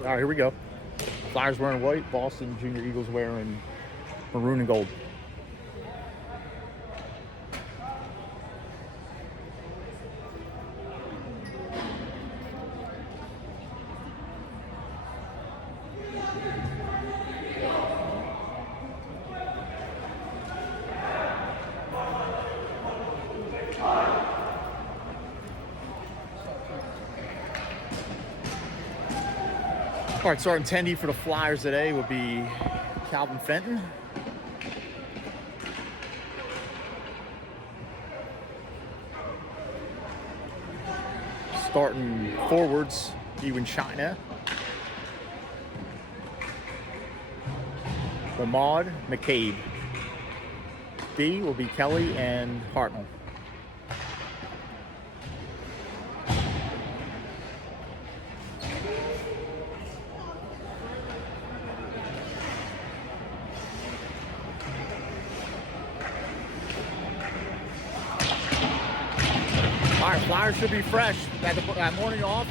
All right, here we go. Flyers wearing white, Boston Junior Eagles wearing maroon and gold. All right, starting attendee for the Flyers today will be Calvin Fenton. Starting forwards, Ewan China, Lamad McCabe. D will be Kelly and Hartnell. All right, Flyers should be fresh. That morning off,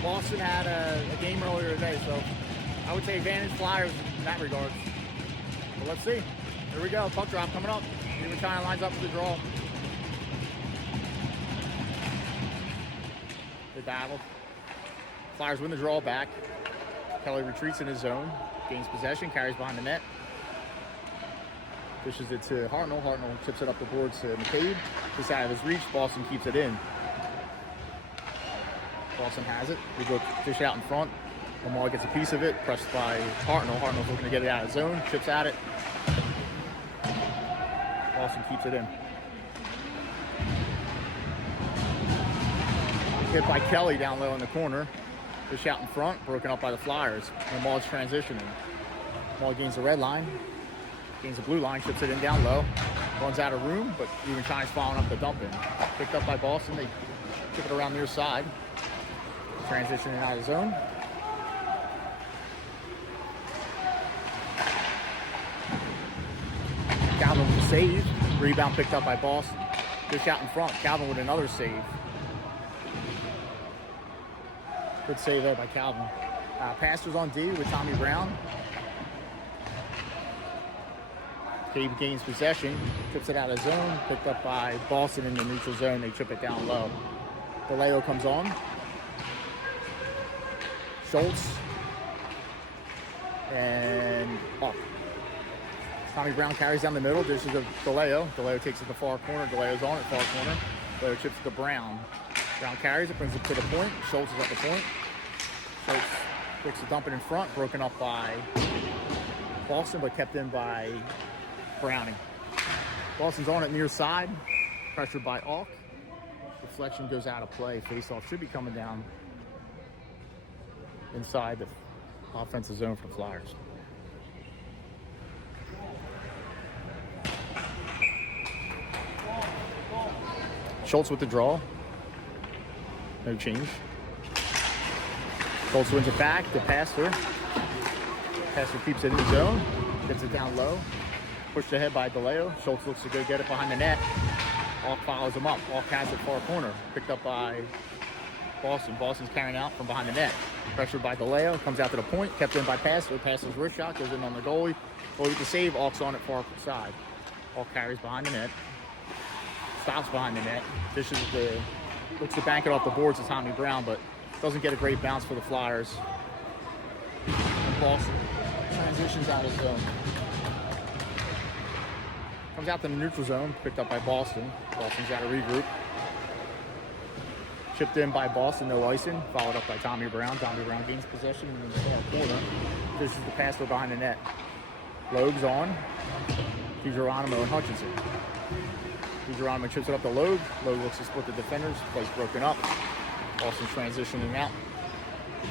Boston had a game earlier today, so I would say advantage Flyers in that regard. But let's see. Here we go. Puck drop coming up. Ewan China lines up for the draw. Good battle. Flyers win the draw back. Kelly retreats in his zone, gains possession, carries behind the net. Pushes it to Hartnell. Hartnell tips it up the boards to McCabe. Just out of his reach, Boston keeps it in. Boston has it. We go dish it out in front. Lamar gets a piece of it, pressed by Hartnell. Hartnell's looking to get it out of zone, chips at it. Boston keeps it in. Hit by Kelly down low in the corner. Dish out in front, broken up by the Flyers. Lamar's transitioning. Lamar gains the red line. Gains the blue line, chips it in down low. Runs out of room, but Ewan China's following up the dump in. Picked up by Boston. They took it around near side. Transitioning out of zone. Calvin with a save. Rebound picked up by Boston. Dish out in front. Calvin with another save. Good save there by Calvin. Passers on D with Tommy Brown. Cave gains possession, trips it out of zone, picked up by Boston in the neutral zone. They trip it down low. DeLeo comes on. Schultz. And up. Tommy Brown carries down the middle, dishes to DeLeo. DeLeo takes it to the far corner. DeLeo's on it, far corner. DeLeo chips it to Brown. Brown carries it, brings it to the point. Schultz is at the point. Schultz looks to dump it in front, broken up by Boston, but kept in by Browning. Boston's on it near side, pressured by Alk. Deflection goes out of play. Faceoff should be coming down inside the offensive zone for the Flyers. Schultz with the draw. No change. Schultz wins it back to Pastor. Pastor keeps it in the zone. Gets it down low. Pushed ahead by DeLeo. Schultz looks to go get it behind the net. Alk follows him up. Alk has it far corner. Picked up by Boston. Boston's carrying out from behind the net. Pressured by DeLeo. Comes out to the point. Kept in by Pastor. Pastor's wrist shot. Goes in on the goalie. Goalie with the save. Alk's on it far side. Alk carries behind the net. Stops behind the net. Looks to bank it off the boards to Tommy Brown, but doesn't get a great bounce for the Flyers. And Boston transitions out of zone. Comes out to the neutral zone, picked up by Boston. Boston's got to regroup. Chipped in by Boston, no icing. Followed up by Tommy Brown. Tommy Brown gains possession in the far corner. This is the pass behind the net. Logue's on. DiGeronimo and Hutchinson. DiGeronimo chips it up to Logue. Logue looks to split the defenders. Play's broken up. Boston's transitioning out.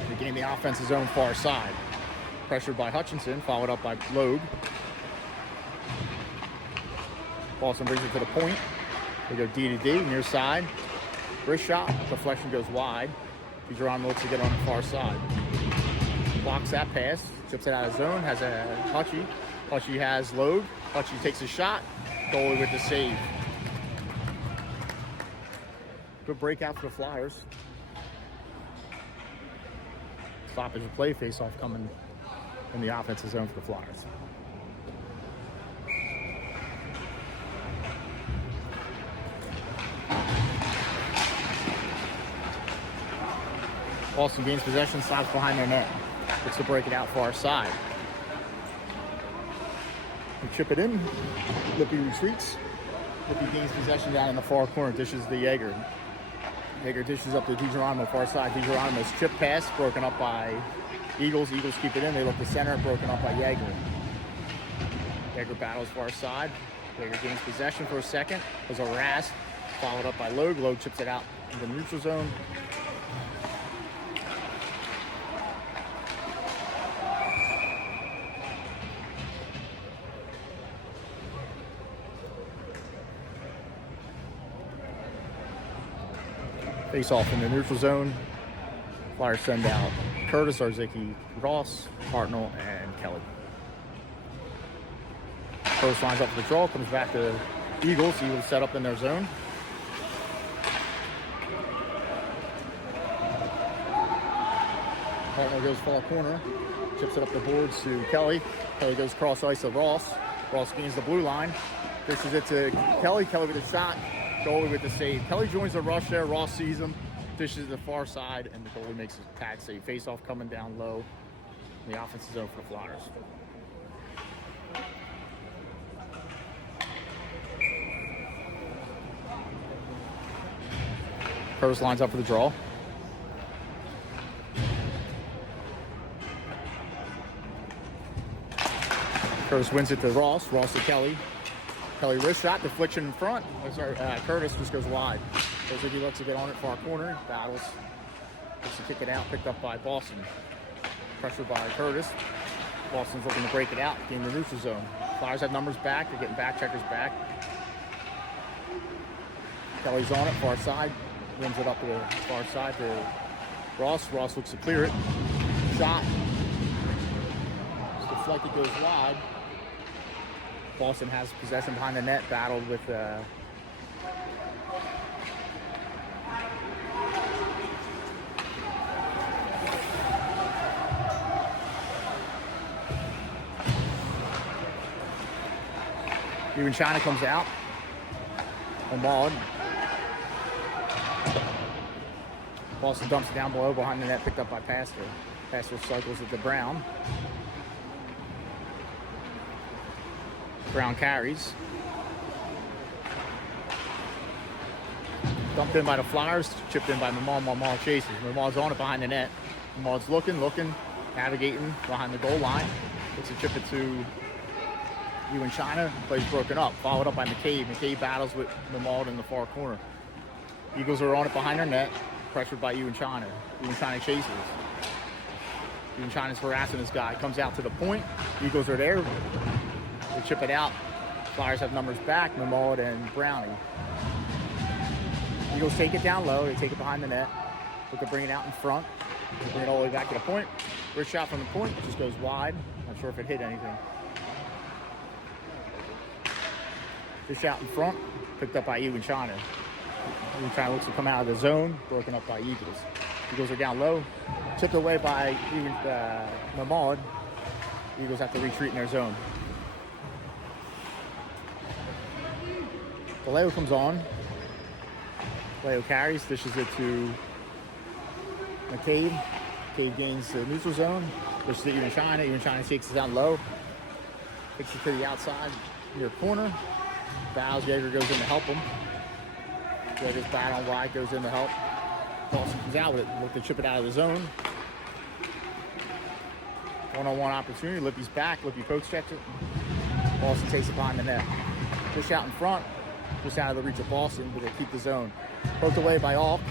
They gain the offensive zone far side. Pressured by Hutchinson, followed up by Logue. Boston brings it to the point. They go D to D, near side. Wrist shot. Deflection goes wide. DiGeronimo looks to get on the far side. Blocks that pass. Chips it out of zone. Has a Hutchie. Hutchie has Logue. Hutchie takes a shot. Goalie with the save. Good breakout for the Flyers. stoppage of play, face-off coming in the offensive zone for the Flyers. Boston gains possession, stops behind their net. Looks to break it out far side. They chip it in. Lippy retreats. Lippy gains possession down in the far corner, dishes to Jaeger. Jaeger dishes up to DiGeronimo, far side. DiGeronimo's chip pass, broken up by Eagles. Eagles keep it in. They look to center, broken up by Jaeger. Jaeger battles far side. Jaeger gains possession for a second. Was harassed, followed up by Logue. Logue chips it out into the neutral zone. Face off in the neutral zone. Flyers send out Curtis, Zarzicki, Ross, Hartnell, and Kelly. Curtis lines up for the draw, comes back to Eagles. Eagles set up in their zone. Hartnell goes far corner, chips it up the boards to Kelly. Kelly goes cross ice to Ross. Ross gains the blue line. Dishes it to Kelly. Kelly with a shot. Goalie with the save. Kelly joins the rush there. Ross sees him, dishes to the far side, and the goalie makes a pad save. Face-off coming down low in the offensive zone for the Flyers. Curtis lines up for the draw. Curtis wins it to Ross. Ross to Kelly. Kelly wrist shot, deflection in front. Curtis just goes wide. Zarzicki looks to get on it, far corner, battles. Looks to kick it out, picked up by Boston. Pressured by Curtis. Boston's looking to break it out, getting the neutral zone. Flyers have numbers back, they're getting back checkers back. Kelly's on it, far side. Wins it up to the far side to Ross. Ross looks to clear it. Shot. It's deflected, goes wide. Boston has possession behind the net, battled with Ewan China comes out. Maud. Boston dumps it down below behind the net, picked up by Pastor. Pastor cycles it to Brown. Brown carries. Dumped in by the Flyers, chipped in by Mamad. Mamad chases. Mamad's on it behind the net. Mamad's looking, navigating behind the goal line. Looks to chip it to Ewan China. Plays broken up, followed up by McCabe. McCabe battles with Mamad in the far corner. Eagles are on it behind their net, pressured by Ewan China. Ewan China chases. Ewan China's harassing this guy. Comes out to the point. Eagles are there. They chip it out. Flyers have numbers back, Mamad and Brownie. Eagles take it down low. They take it behind the net. Look to bring it out in front. They bring it all the way back to the point. First shot from the point, just goes wide. Not sure if it hit anything. Fish out in front, picked up by Ewan China. Ewan China looks to come out of the zone, broken up by Eagles. Eagles are down low, tipped away by Mamad. Eagles have to retreat in their zone. DeLeo comes on. DeLeo carries, dishes it to McCabe. McCabe gains the neutral zone, dishes to Ewan China. Ewan China takes it down low, takes it to the outside near corner. Fouls, Jaeger goes in to help him. Jaeger's battle wide, goes in to help. Boston comes out with it, look to chip it out of the zone. One-on-one opportunity, Lippy's back, Lippy pokes checks it. Boston takes it behind the net. Push out in front, just out of the reach of Boston, but they keep the zone. Poked away by Alk.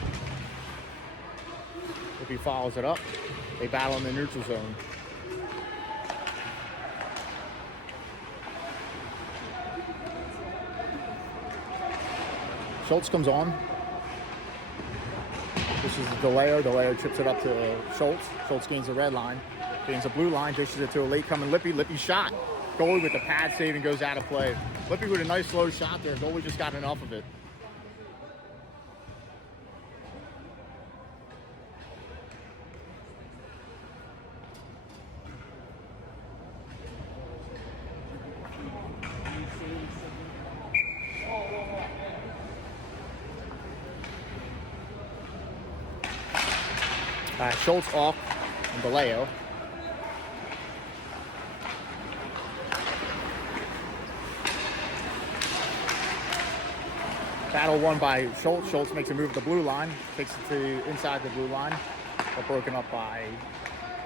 Lippy follows it up. They battle in the neutral zone. Schultz comes on. This is DeLeo. DeLeo trips it up to Schultz. Schultz gains the red line. Gains the blue line. Dishes it to a late coming Lippy. Lippy shot. Goalie with the pad save and goes out of play. Lippy with a nice slow shot there. Goalie just got enough of it. Schultz off and DeLeo. Battle won by Schultz. Schultz makes a move at the blue line, takes it to inside the blue line, but broken up by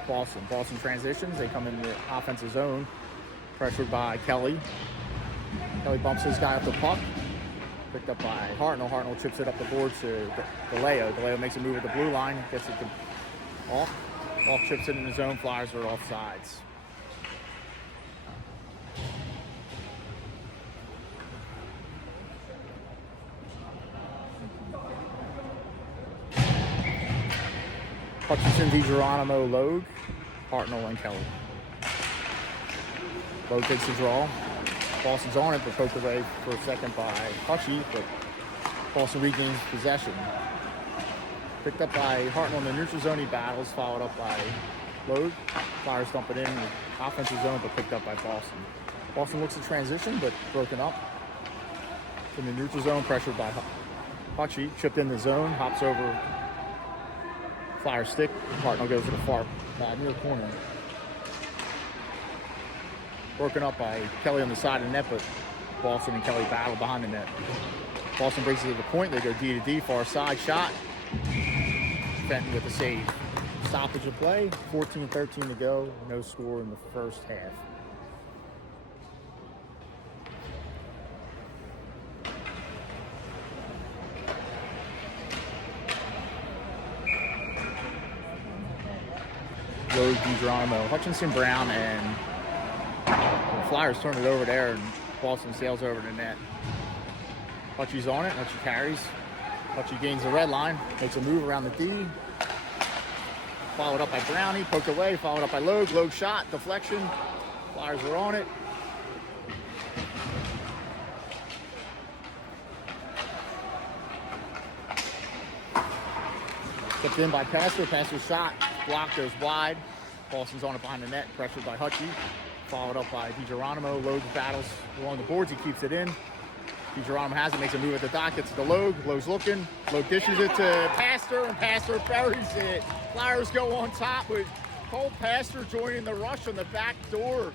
Boston. Boston transitions. They come in the offensive zone, pressured by Kelly. Kelly bumps his guy up the puck. Picked up by Hartnell. Hartnell chips it up the board to DeLeo. DeLeo makes a move at the blue line, gets it to off. Off chips it in the zone. Flyers are off sides. Hutchinson, DiGeronimo, Logue, Hartnell, and Kelly. Logue takes the draw. Boston's on it, but poked away for a second by Hutchie, but Boston regains possession. Picked up by Hartnell in the neutral zone. He battles, followed up by Logue. Flyers dump it in the offensive zone, but picked up by Boston. Boston looks to transition, but broken up. In the neutral zone, pressured by Hutchie. Chipped in the zone, hops over Flyer stick. Hartnell goes to the far near corner. Broken up by Kelly on the side of the net, but Boston and Kelly battle behind the net. Boston brings it to the point. They go D to D, far side shot. Fenton with the save. Stoppage of play. 14-13 to go. No score in the first half. Logue, DiGeronimo, Hutchinson, Brown, and the Flyers turn it over there, and Boston sails over the net. Hutchie's on it. Hutchie carries. Hutchie gains the red line, makes a move around the D. Followed up by Brownie, poked away, followed up by Logue. Logue shot, deflection. Flyers were on it. Tipped in by Pastor. Pastor's shot. Block goes wide. Boston's on it behind the net, pressured by Hutchie. Followed up by DiGeronimo. Logue battles along the boards. He keeps it in. DiGeronimo has it, makes a move at the dock, gets it to Logue. Logue's looking. Logue dishes it to Pastor, and Pastor buries it. Flyers go on top with Cole Pastor joining the rush on the back door.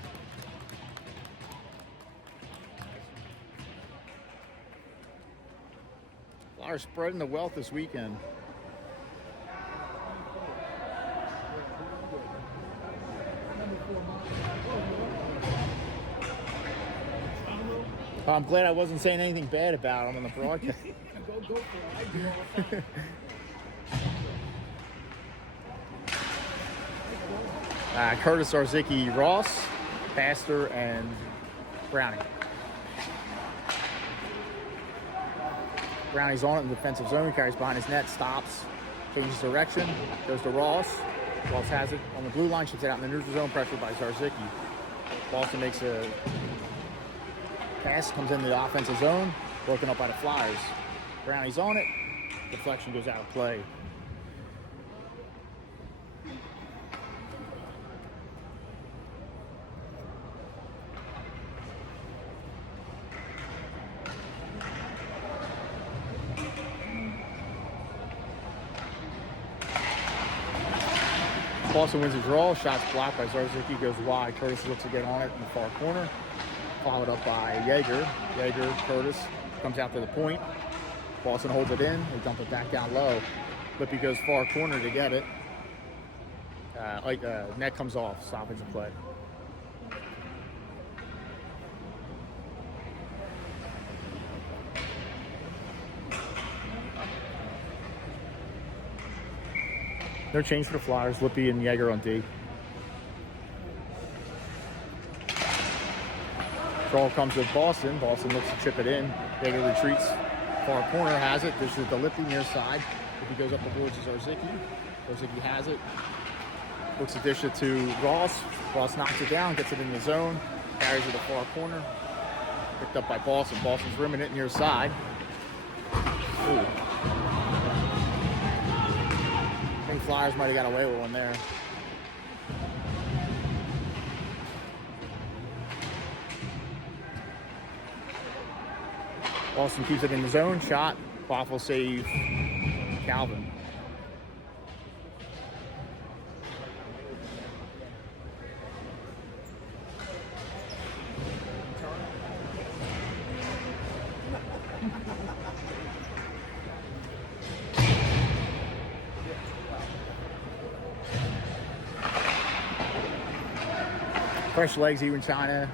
Flyers spreading the wealth this weekend. I'm glad I wasn't saying anything bad about him on the broadcast. Go for it. Curtis, Zarzicki, Ross, Pastor, and Brownie. Brownie's on it in the defensive zone. He carries behind his net, stops, changes direction, goes to Ross. Ross has it on the blue line, ships it out in the neutral zone, pressured by Zarzicki. Boston makes a pass, comes into the offensive zone, broken up by the Flyers. Brownie's on it. Deflection goes out of play. Boston wins a draw. Shots blocked by Zarzicki, goes wide. Curtis looks to get on it in the far corner. Followed up by Yeager. Yeager, Curtis comes out to the point. Boston holds it in. They dump it back down low. Lippy goes far corner to get it. Net comes off. Stoppage of play. No change for the Flyers. Lippy and Yeager on D. Draw comes with Boston. Boston looks to chip it in. Yeager retreats. Far corner has it. This is the Lippy near side. Lippy goes up the boards to Zarzicki. Zarzicki has it. Looks to dish it to Ross. Ross knocks it down, gets it in the zone. Carries it to the far corner. Picked up by Boston. Boston's rimming it near side. Ooh. I think Flyers might have got away with one there. Boston keeps it in the zone. Shot. Waffle save. Calvin. Fresh legs, Ewan China,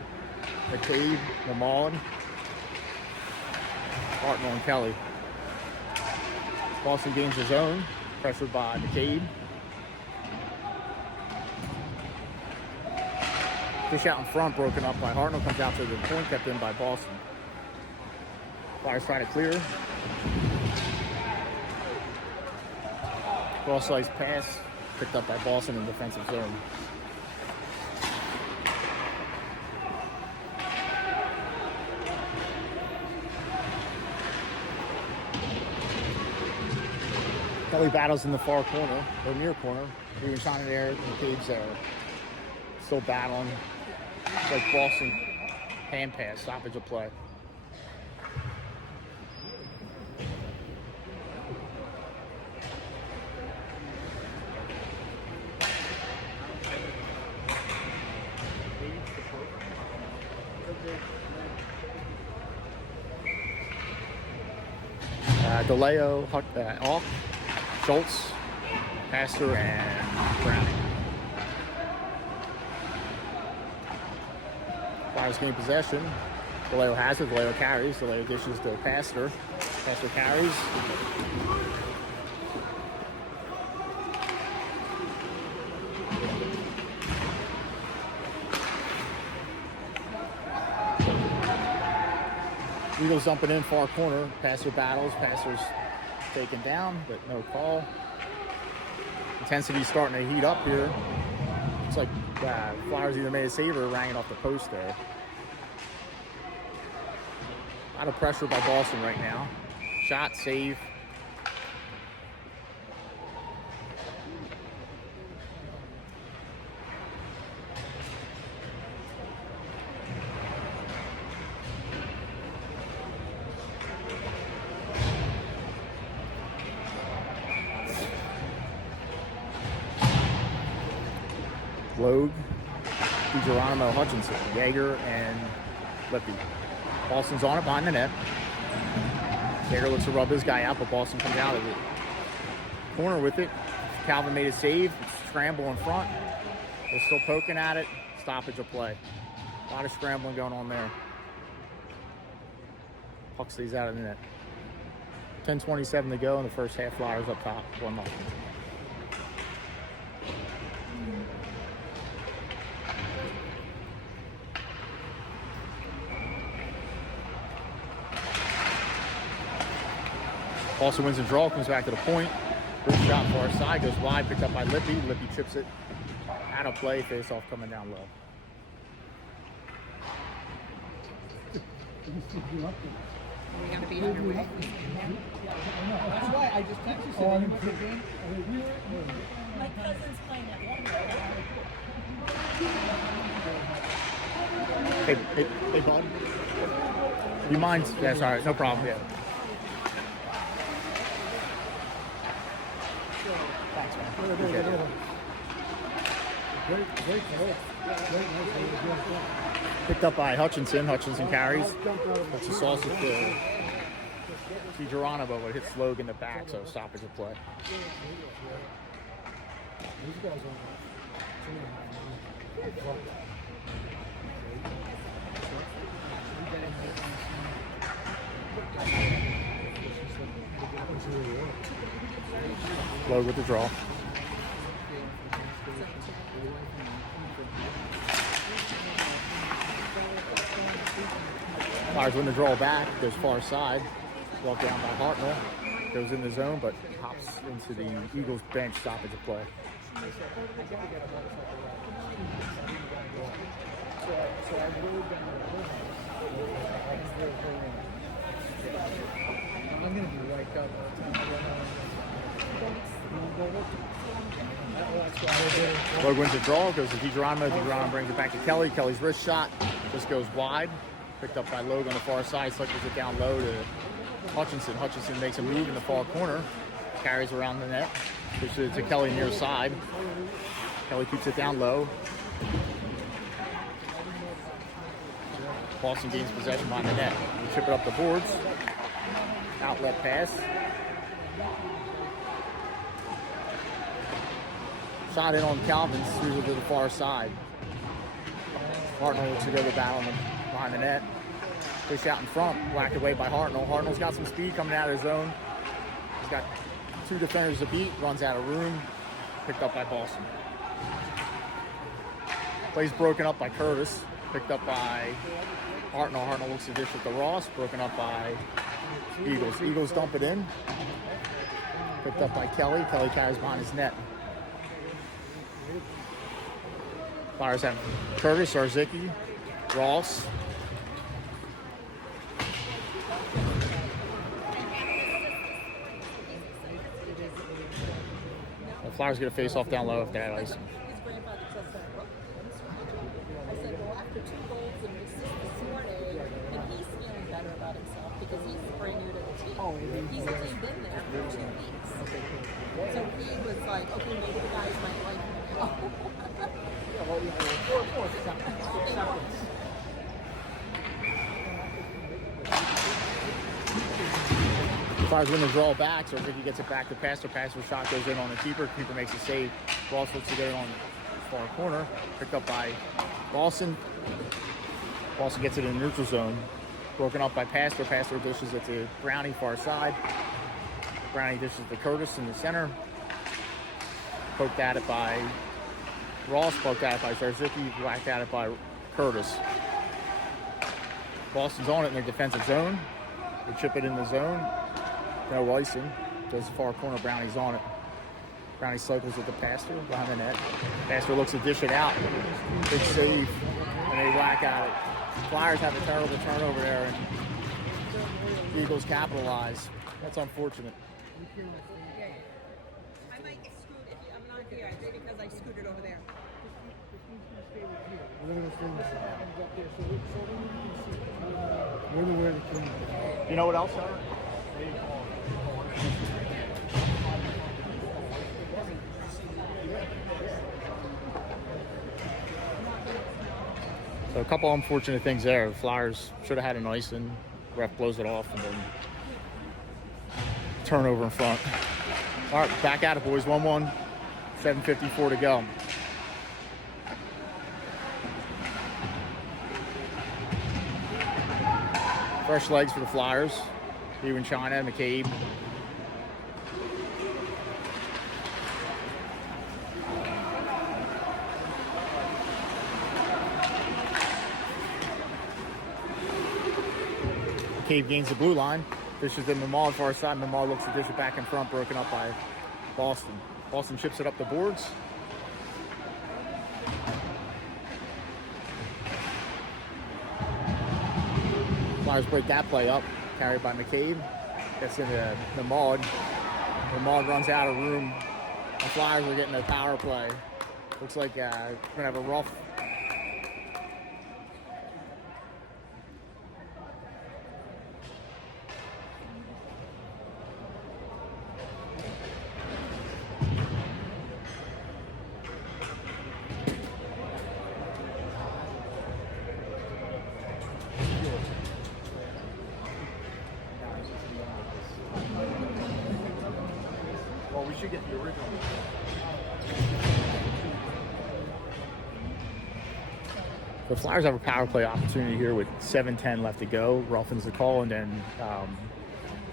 McCabe, Lamond, Hartnell, and Kelly. Boston gains his own, pressured by McCabe. Fish out in front, broken up by Hartnell, comes out to the point, kept in by Boston. Flyers try to clear. Cross slice pass, picked up by Boston in defensive zone. Kelly battles in the far corner, or near corner. He was on there, McCabe's there. Still battling. It's like Boston hand pass, stoppage of play. DeLeo, Ock, Schultz, Pastor, and Browning. Flyers gain possession. DeLeo has it. DeLeo carries. DeLeo dishes to Pastor. Pastor carries. Eagles jumping in far corner. Passer battles. Passer's taken down, but no call. Intensity's starting to heat up here. It's like Flyers either made a save or rang it off the post there. A lot of pressure by Boston right now. Shot, save. Logue, DiGeronimo, Hutchinson, Yeager, and Lippy. Boston's on it behind the net. Yeager looks to rub his guy out, but Boston comes out of it. Corner with it. Calvin made a save. It's scramble in front. They're still poking at it. Stoppage of play. A lot of scrambling going on there. Puck stays out of the net. 10:27 to go in the first half. Flyers up top, 1-0. Also wins the draw, comes back to the point. First shot far side, goes wide, picked up by Lippy. Lippy chips it out of play, face off coming down low. We're going to be underway. That's why I just texted you. Said, you went to the game? My cousin's playing at one. Hey, bud. You mind? Yeah, sorry, no problem. Yeah. Thanks, man. Appreciate it. Great. Picked up by Hutchinson. Hutchinson carries. It's a sauce with the DiGeronimo, but it hits Logue in the back, so stoppage of play. These guys Logue with the draw. Flyers win the draw back, goes far side, walked down by Hartnell, goes in the zone, but hops into the Eagles bench, stoppage of play. I'm going to be right up. Logue wins the draw, goes to DiGeronimo. DiGeronimo brings it back to Kelly. Kelly's wrist shot just goes wide. Picked up by Logue on the far side, cycles it down low to Hutchinson. Hutchinson makes a move in the far corner, carries around the net, pushes it to Kelly near side. Kelly keeps it down low. Boston gains possession behind the net. We chip it up the boards. Outlet pass. Shot in on Calvin, through to the far side. Hartnell looks to go to battle behind the net. Fish out in front, whacked away by Hartnell. Hartnell's got some speed coming out of his zone. He's got 2 defenders to beat, runs out of room, picked up by Boston. Play's broken up by Curtis, picked up by Hartnell. Hartnell looks to dish at the Ross, broken up by Eagles. Eagles dump it in, picked up by Kelly. Kelly carries behind his net. Flyers have Curtis, Arzicki, Ross. The Flyers get a face off down low if they had ice. His grandfather just said, "Look, I said, well, after 2 goals and assists this morning, and he's feeling better about himself because he's brand new to the team. He's only been there for 2 weeks. So he was like, okay, maybe the guys might like him now. Flyers win the draw back, so Arzicki gets it back to Pastor. Pastor shot goes in on the keeper. Keeper makes a save. Ross looks to get it on the far corner. Picked up by Boston. Boston gets it in the neutral zone. Broken up by Pastor. Pastor dishes it to Brownie far side. Brownie dishes to Curtis in the center. Poked at it by Ross. Poked at it by Arzicki. Whacked at it by Curtis. Boston's on it in their defensive zone. They chip it in the zone. No icing. Goes the far corner. Brownie's on it. Brownie cycles with the Pastor behind the net. Pastor looks to dish it out. Big save. And they whack at it. Flyers have a terrible turnover there, and Eagles capitalize. That's unfortunate. I might scoot if I'm not here. I think because I scooted over there. You know what else, sir? So a couple unfortunate things there. The Flyers should have had an icing. Ref blows it off, and then turnover in front. All right, back at it, boys. 1-1. 7:54 to go. Fresh legs for the Flyers. Even China, McCabe. McCabe gains the blue line. Dishes to Mamad far side. Mamad looks to dish it back in front, broken up by Boston. Boston chips it up the boards. Flyers break that play up. Carried by McCabe. Gets into Mamad. Mamad runs out of room. The Flyers are getting a power play. Looks like we're going to have a rough. Well, we should get the original. The Flyers have a power play opportunity here with 7:10 left to go. Roughens the call, and then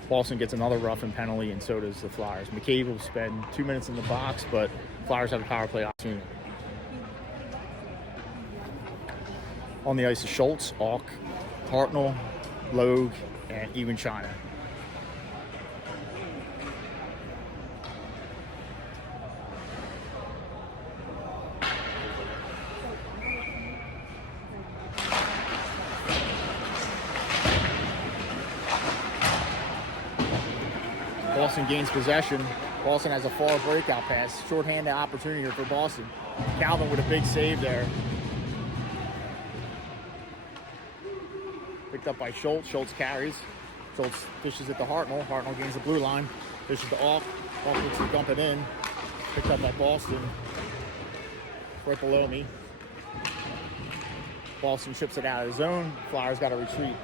Boston gets another roughing penalty, and so does the Flyers. McCabe will spend 2 minutes in the box, but Flyers have a power play opportunity. On the ice is Schultz, Auk, Hartnell, Logue, and Ewan China. Boston gains possession. Boston has a far breakout pass. Shorthanded opportunity here for Boston. Calvin with a big save there. Picked up by Schultz. Schultz carries. Schultz dishes it to Hartnell. Hartnell gains the blue line. Dishes to Auk. Auk looks to dump it in. Picked up by Boston. Right below me. Boston chips it out of the zone. Flyers got to retreat.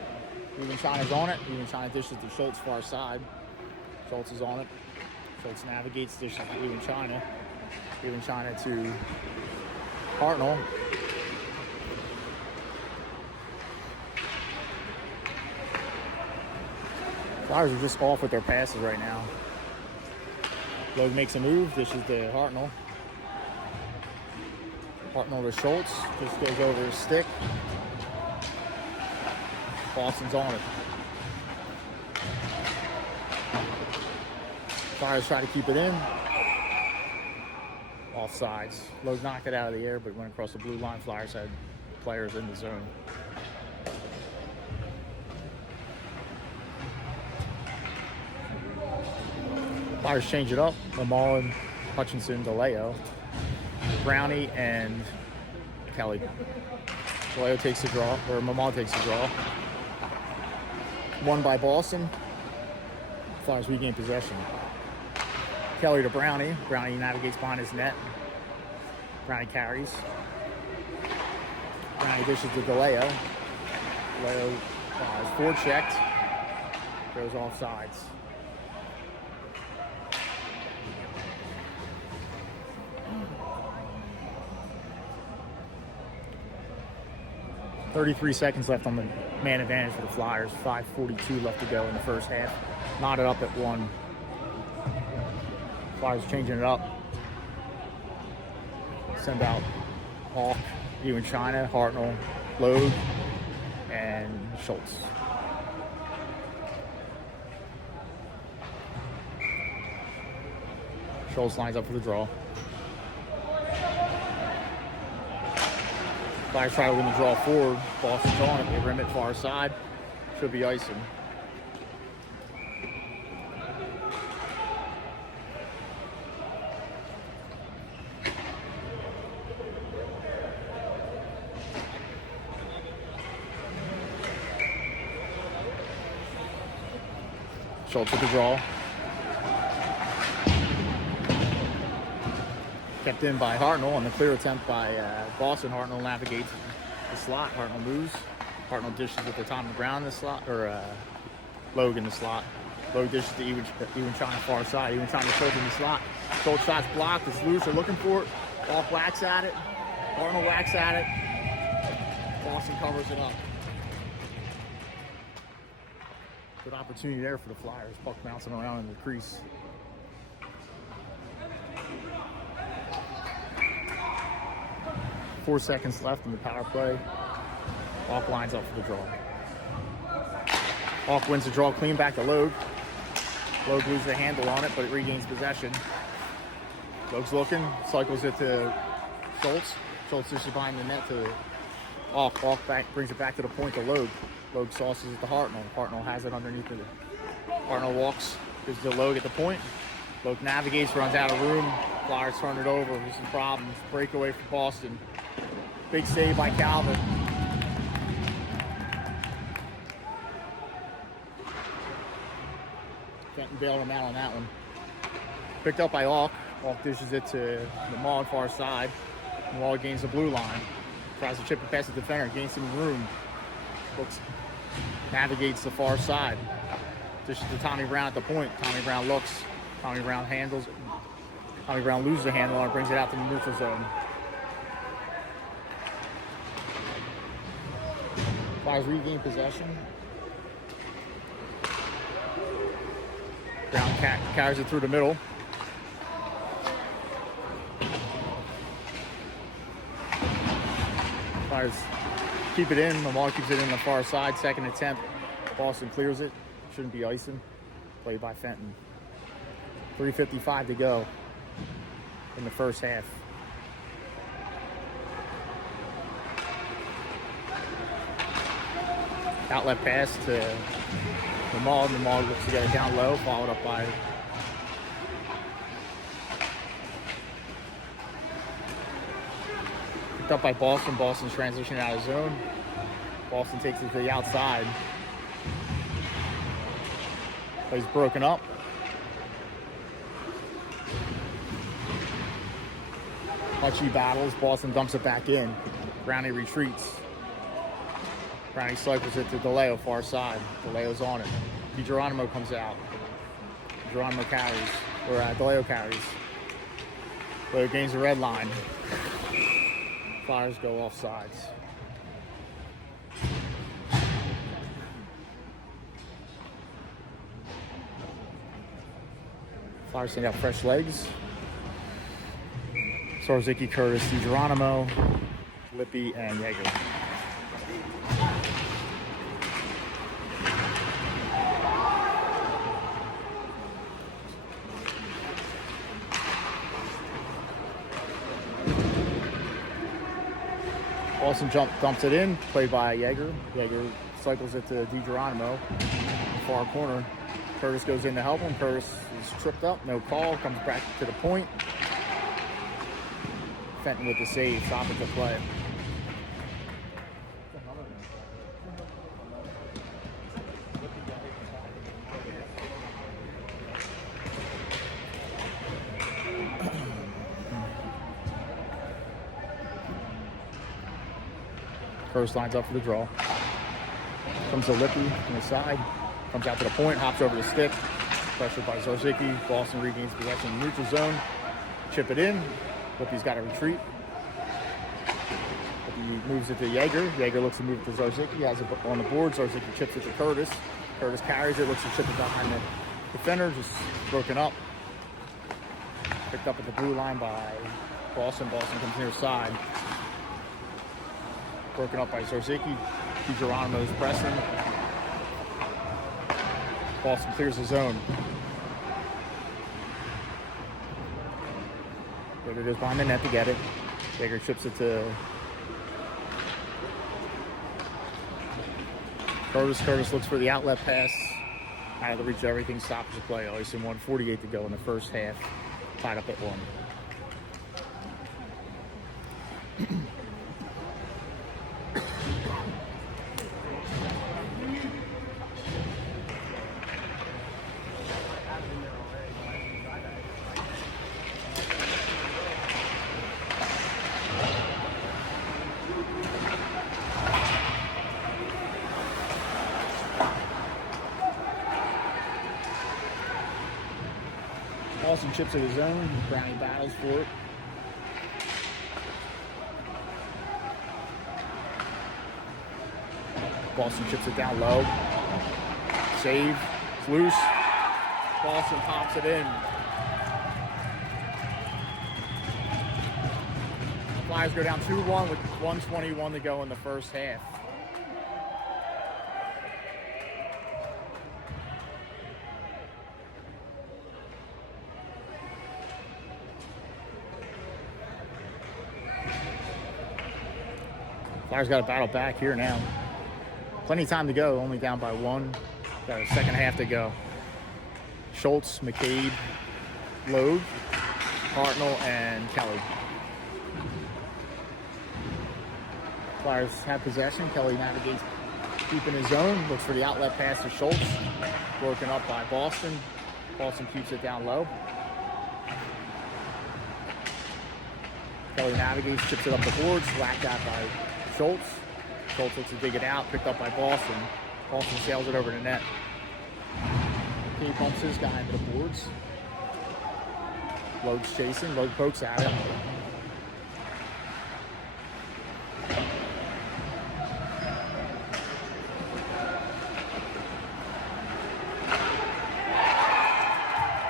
Even China's on it. Even China dishes to Schultz far side. Schultz is on it. Schultz navigates, dishes to Even China. Even China to Hartnell. Flyers are just off with their passes right now. Logan makes a move, dishes to Hartnell. Hartnell to Schultz, just goes over his stick. Boston's on it. Flyers try to keep it in. Offsides. Logue knocked it out of the air, but it went across the blue line. Flyers had players in the zone. Flyers change it up. Mullen, Hutchinson, DeLeo, Brownie, and Kelly. DeLeo takes the draw, or Mullen takes the draw. Won by Boston. Flyers regain possession. Kelly to Brownie. Brownie navigates behind his net. Brownie carries. Brownie dishes to DeLeo. DeLeo is forechecked. Goes offsides. .33 seconds left on the man advantage for the Flyers. 5:42 left to go in the first half. Knotted up at 1. Flyers changing it up. Send out Hawk, Ewan China, Hartnell, Logue, and Schultz. Schultz lines up for the draw. Flyers try to win the draw forward. Boston's on it. They rim it far side. Should be icing. Schultz with the draw. Kept in by Hartnell on the clear attempt by Boston. Hartnell navigates the slot. Hartnell moves. Hartnell dishes at the top of the ground in the slot, or Logue in the slot. Logue dishes to Ewan China far side. Ewan China Schultz in the slot. Schultz shot's blocked. It's loose. They're looking for it. Off whacks at it. Hartnell whacks at it. Boston covers it up. Good opportunity there for the Flyers. Puck bouncing around in the crease. .4 seconds left in the power play. Hawk lines up for the draw. Hawk wins the draw clean back to Logue. Logue loses the handle on it, but it regains possession. Logue's looking, cycles it to Schultz. Schultz is behind the net to Hawk. Hawk brings it back to the point to Logue. Logue sauces it to Hartnell. Hartnell has it underneath it. Hartnell walks, gives to Logue at the point. Logue navigates, runs out of room. Flyers turn it over. There's some problems. Breakaway for Boston. Big save by Calvin. Fenton bailed him out on that one. Picked up by Hawk. Hawk dishes it to the Mullen far side. Mullen gains the blue line. Tries to chip it past the defender. Gains some room. Navigates the far side. Dishes to Tommy Brown at the point. Tommy Brown looks. Tommy Brown handles. Tommy Brown loses the handle and brings it out to the neutral zone. Flyers regain possession. Brown carries it through the middle. Flyers keep it in. Lamar keeps it in the far side. Second attempt. Boston clears it. Shouldn't be icing. Played by Fenton. 3:55 to go in the first half. Outlet pass to Lamar. Lamar looks to get it down low, followed up by picked up by Boston. Boston's transition out of zone. Boston takes it to the outside. Plays broken up. Hutchie battles. Boston dumps it back in. Brownie retreats. Brownie cycles it to DeLeo, far side. DeLeo's on it. DiGeronimo comes out. Geronimo carries, or DeLeo carries. DeLeo gains the red line. Flyers go off sides. Flyers send out fresh legs. Zarzicki, Curtis, DiGeronimo, Lippy, and Yeager. Boston dumps it in, played by Yeager. Yeager cycles it to DiGeronimo, far corner. Curtis goes in to help him. Curtis is tripped up, no call, comes back to the point. Fenton with the save, stopping the play. Curtis lines up for the draw. Comes to Lippy on the side. Comes out to the point, hops over the stick. Pressured by Zarzicki. Boston regains possession in the neutral zone. Chip it in. Lippy's got to retreat. Lippy moves it to Yeager. Yeager looks to move it to Zarzicki. Has it on the board. Zarzicki chips it to Curtis. Curtis carries it, looks to chip it behind the defender. Just broken up. Picked up at the blue line by Boston. Boston comes near side. Broken up by Zarzicki. DiGeronimo's pressing. Boston clears the zone. Yeager goes behind the net to get it. Yeager chips it to Curtis. Curtis looks for the outlet pass. Out of the reach of everything, stops the play. Ice in 1:48 to go in the first half. Tied up at 1. Boston chips at his own. Brownie battles for it. Boston chips it down low. Save. It's loose. Boston pops it in. Flyers go down 2-1 with 1:21 to go in the first half. Flyers got to battle back here now. Plenty of time to go, only down by 1. Got a second half to go. Schultz, McCabe, Logue, Hartnell, and Kelly. Flyers have possession. Kelly navigates deep in his zone, looks for the outlet pass to Schultz. Broken up by Boston. Boston keeps it down low. Kelly navigates, chips it up the boards, whacked out by Schultz. Schultz looks to dig it out, picked up by Boston. Boston sails it over the net. He bumps his guy into the boards. Logue's chasing. Logue pokes at it.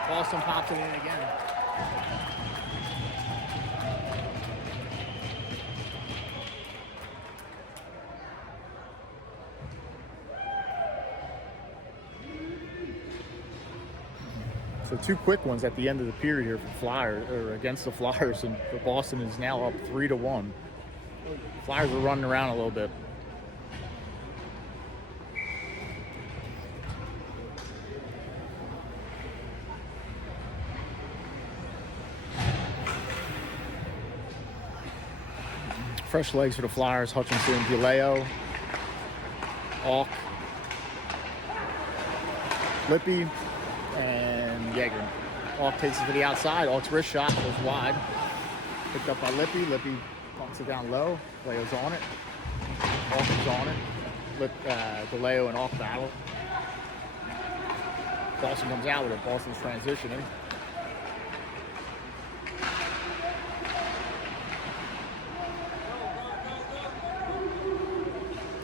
Boston pops it in again. So 2 quick ones at the end of the period here for Flyers, or against the Flyers, and for Boston is now up 3-1. Flyers are running around a little bit. Fresh legs for the Flyers: Hutchinson, DeLeo, Auk, Lippy, and Yeager. Auk takes it to the outside. Auk's wrist shot goes wide. Picked up by Lippy. Lippy pumps it down low. DeLeo's on it. Auk is on it. DeLeo and Auk battle. Boston comes out with it. Boston's transitioning.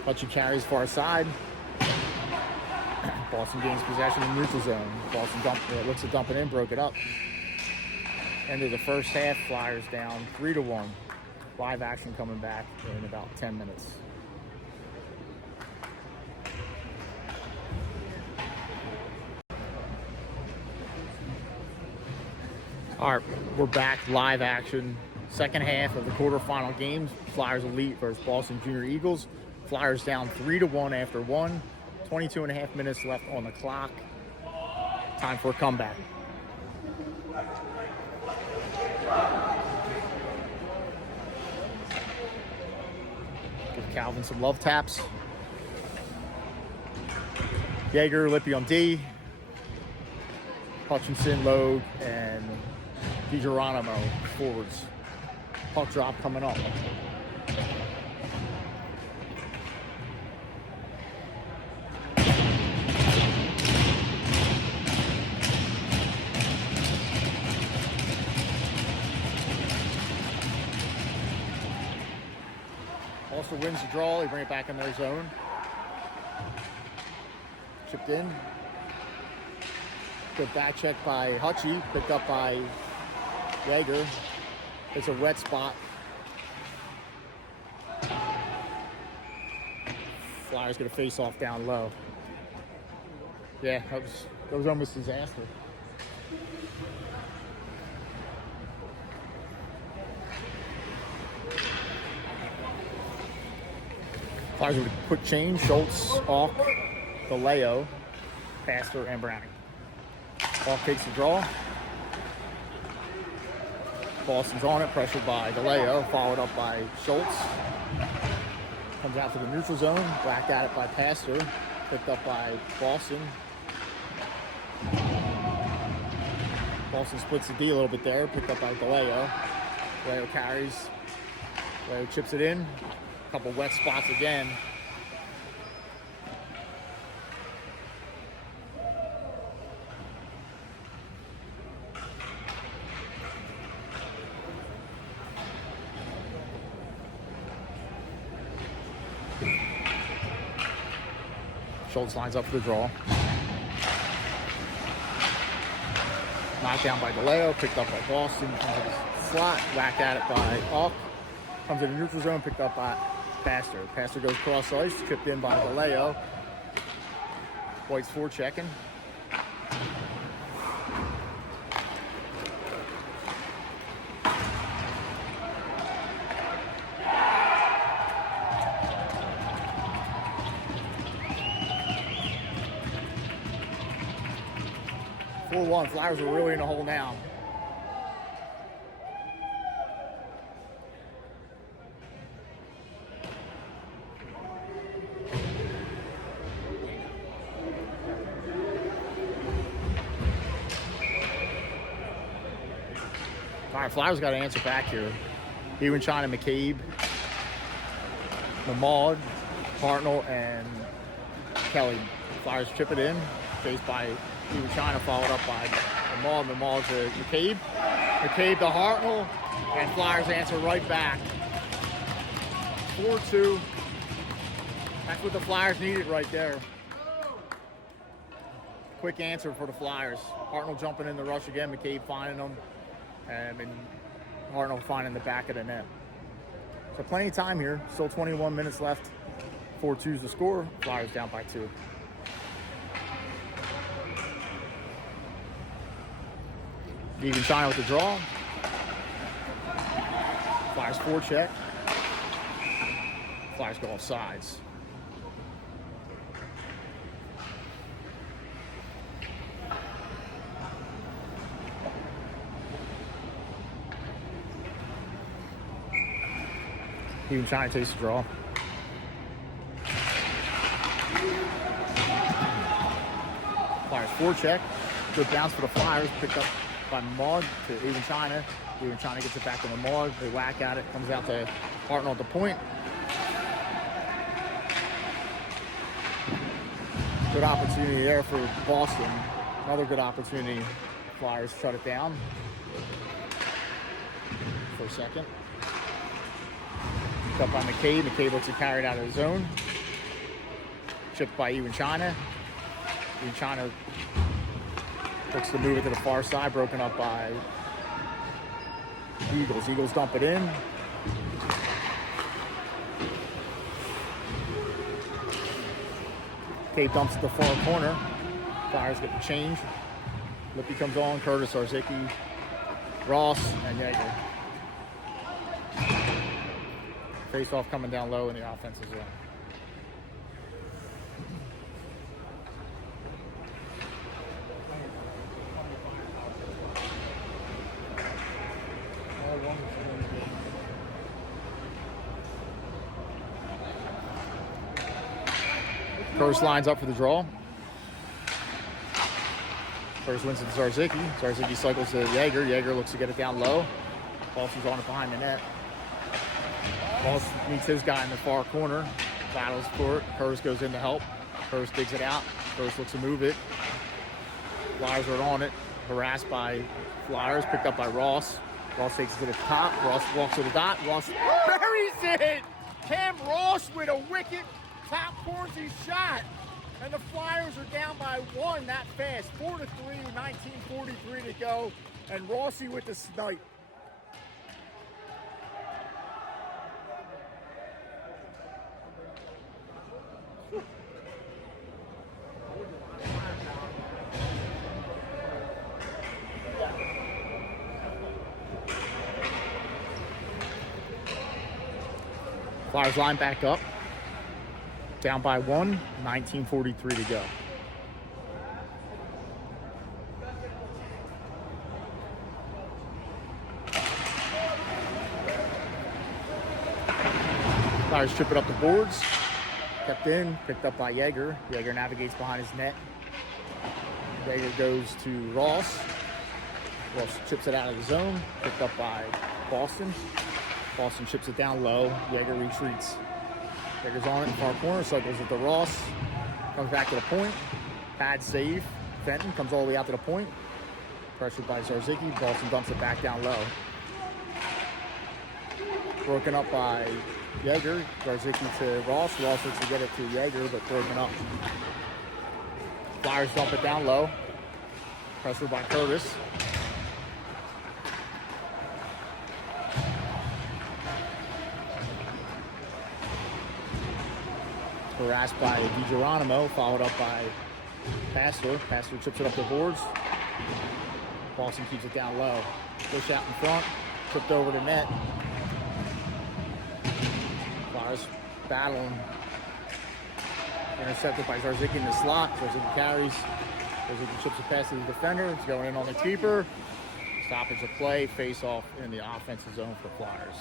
Hutchin carries far side. Boston gains possession in neutral zone. Boston looks to dump it in, broke it up. End of the first half, Flyers down 3-1. Live action coming back in about 10 minutes. All right, we're back, live action. Second half of the quarterfinal games. Flyers Elite versus Boston Junior Eagles. Flyers down 3-1 after one. 22.5 minutes left on the clock. Time for a comeback. Give Calvin some love taps. Jaeger, Lippi on D. Hutchinson, Logue, and DiGeronimo forwards. Puck drop coming up. Also wins the draw. They bring it back in their zone. Chipped in. Good back check by Hutchie. Picked up by Jaeger. It's a wet spot. Flyers gonna face off down low. Yeah, that was almost a disaster. Flyers with a quick change. Schultz, Auk, DeLeo, Pastor, and Browning. Auk takes the draw. Boston's on it, pressured by DeLeo, followed up by Schultz. Comes out to the neutral zone, back at it by Pastor, picked up by Boston. Boston splits the D a little bit there, picked up by DeLeo. DeLeo carries, DeLeo chips it in. A couple wet spots again. Schultz lines up for the draw. Knocked down by DeLeo, picked up by Boston, comes to the slot, whacked at it by Auk. Comes in the neutral zone, picked up by Pastor. Pastor goes cross ice, tripped in by DeLeo. White's forechecking. Flyers are really in a hole now. All right, Flyers got to answer back here. Ewan China, McCabe, Mahmoud, Hartnell, and Kelly. Flyers chip it in, faced by Ewan China, followed up by Mahmoud. Mahmoud to McCabe. McCabe to Hartnell, and Flyers answer right back. 4-2. That's what the Flyers needed right there. Quick answer for the Flyers. Hartnell jumping in the rush again, McCabe finding them, and Hartnell finding the back of the net. So plenty of time here. Still 21 minutes left. 4-2's the score. Flyers down by 2. Ewan China with the draw. Flyers forecheck. Flyers go off sides. Ewan China takes the draw. Flyers forecheck. Good bounce for the Flyers. Picked up by Mahmoud to Ewan China. Ewan China gets it back to Mahmoud. They whack at it. Comes out to Hartnell at the point. Good opportunity there for Boston. Another good opportunity. Flyers shut it down for a second. Picked up by McCabe. McCabe looks it carried out of the zone. Chipped by Ewan China. China looks to move it to the far side, broken up by Eagles. Eagles dump it in. Kate dumps at the far corner. Flyers get the change. Lippy comes on, Curtis, Zarzicki, Ross, and Yeager. Face off coming down low in the offensive zone. Curtis lines up for the draw. Curtis wins it to Zarzicki. Zarzicki cycles to Yeager. Yeager looks to get it down low. Boston's on it behind the net. Boston meets his guy in the far corner. Battles for it. Curtis goes in to help. Curtis digs it out. Curtis looks to move it. Flyers are on it. Harassed by Flyers. Picked up by Ross. Ross takes it to the top. Ross walks to the dot. Ross buries it! Cam Ross with a wicked top corner shot. And the Flyers are down by 1 that fast. 4-3, 19:43 to go. And Rossi with the snipe. Flyers line back up. Down by 1, 19:43 to go. Flyers trip it up the boards. Kept in, picked up by Yeager. Yeager navigates behind his net. Yeager goes to Ross. Ross chips it out of the zone. Picked up by Boston. Boston chips it down low. Yeager retreats. Yeager's on it in far corner, cycles it to Ross. Comes back to the point. Pad save. Fenton comes all the way out to the point. Pressured by Zarzicki. Boston dumps it back down low. Broken up by Yeager. Zarzicki to Ross. Ross looks to get it to Yeager, but broken up. Flyers dump it down low. Pressured by Curtis. Harassed by DiGeronimo, followed up by Pastor. Pastor chips it up the boards. Boston keeps it down low. Push out in front, tripped over the net. Flyers battling. Intercepted by Zarzicki in the slot. Zarzicki carries. Zarzicki chips it past to the defender. It's going in on the keeper. Stoppage of play, face off in the offensive zone for Flyers.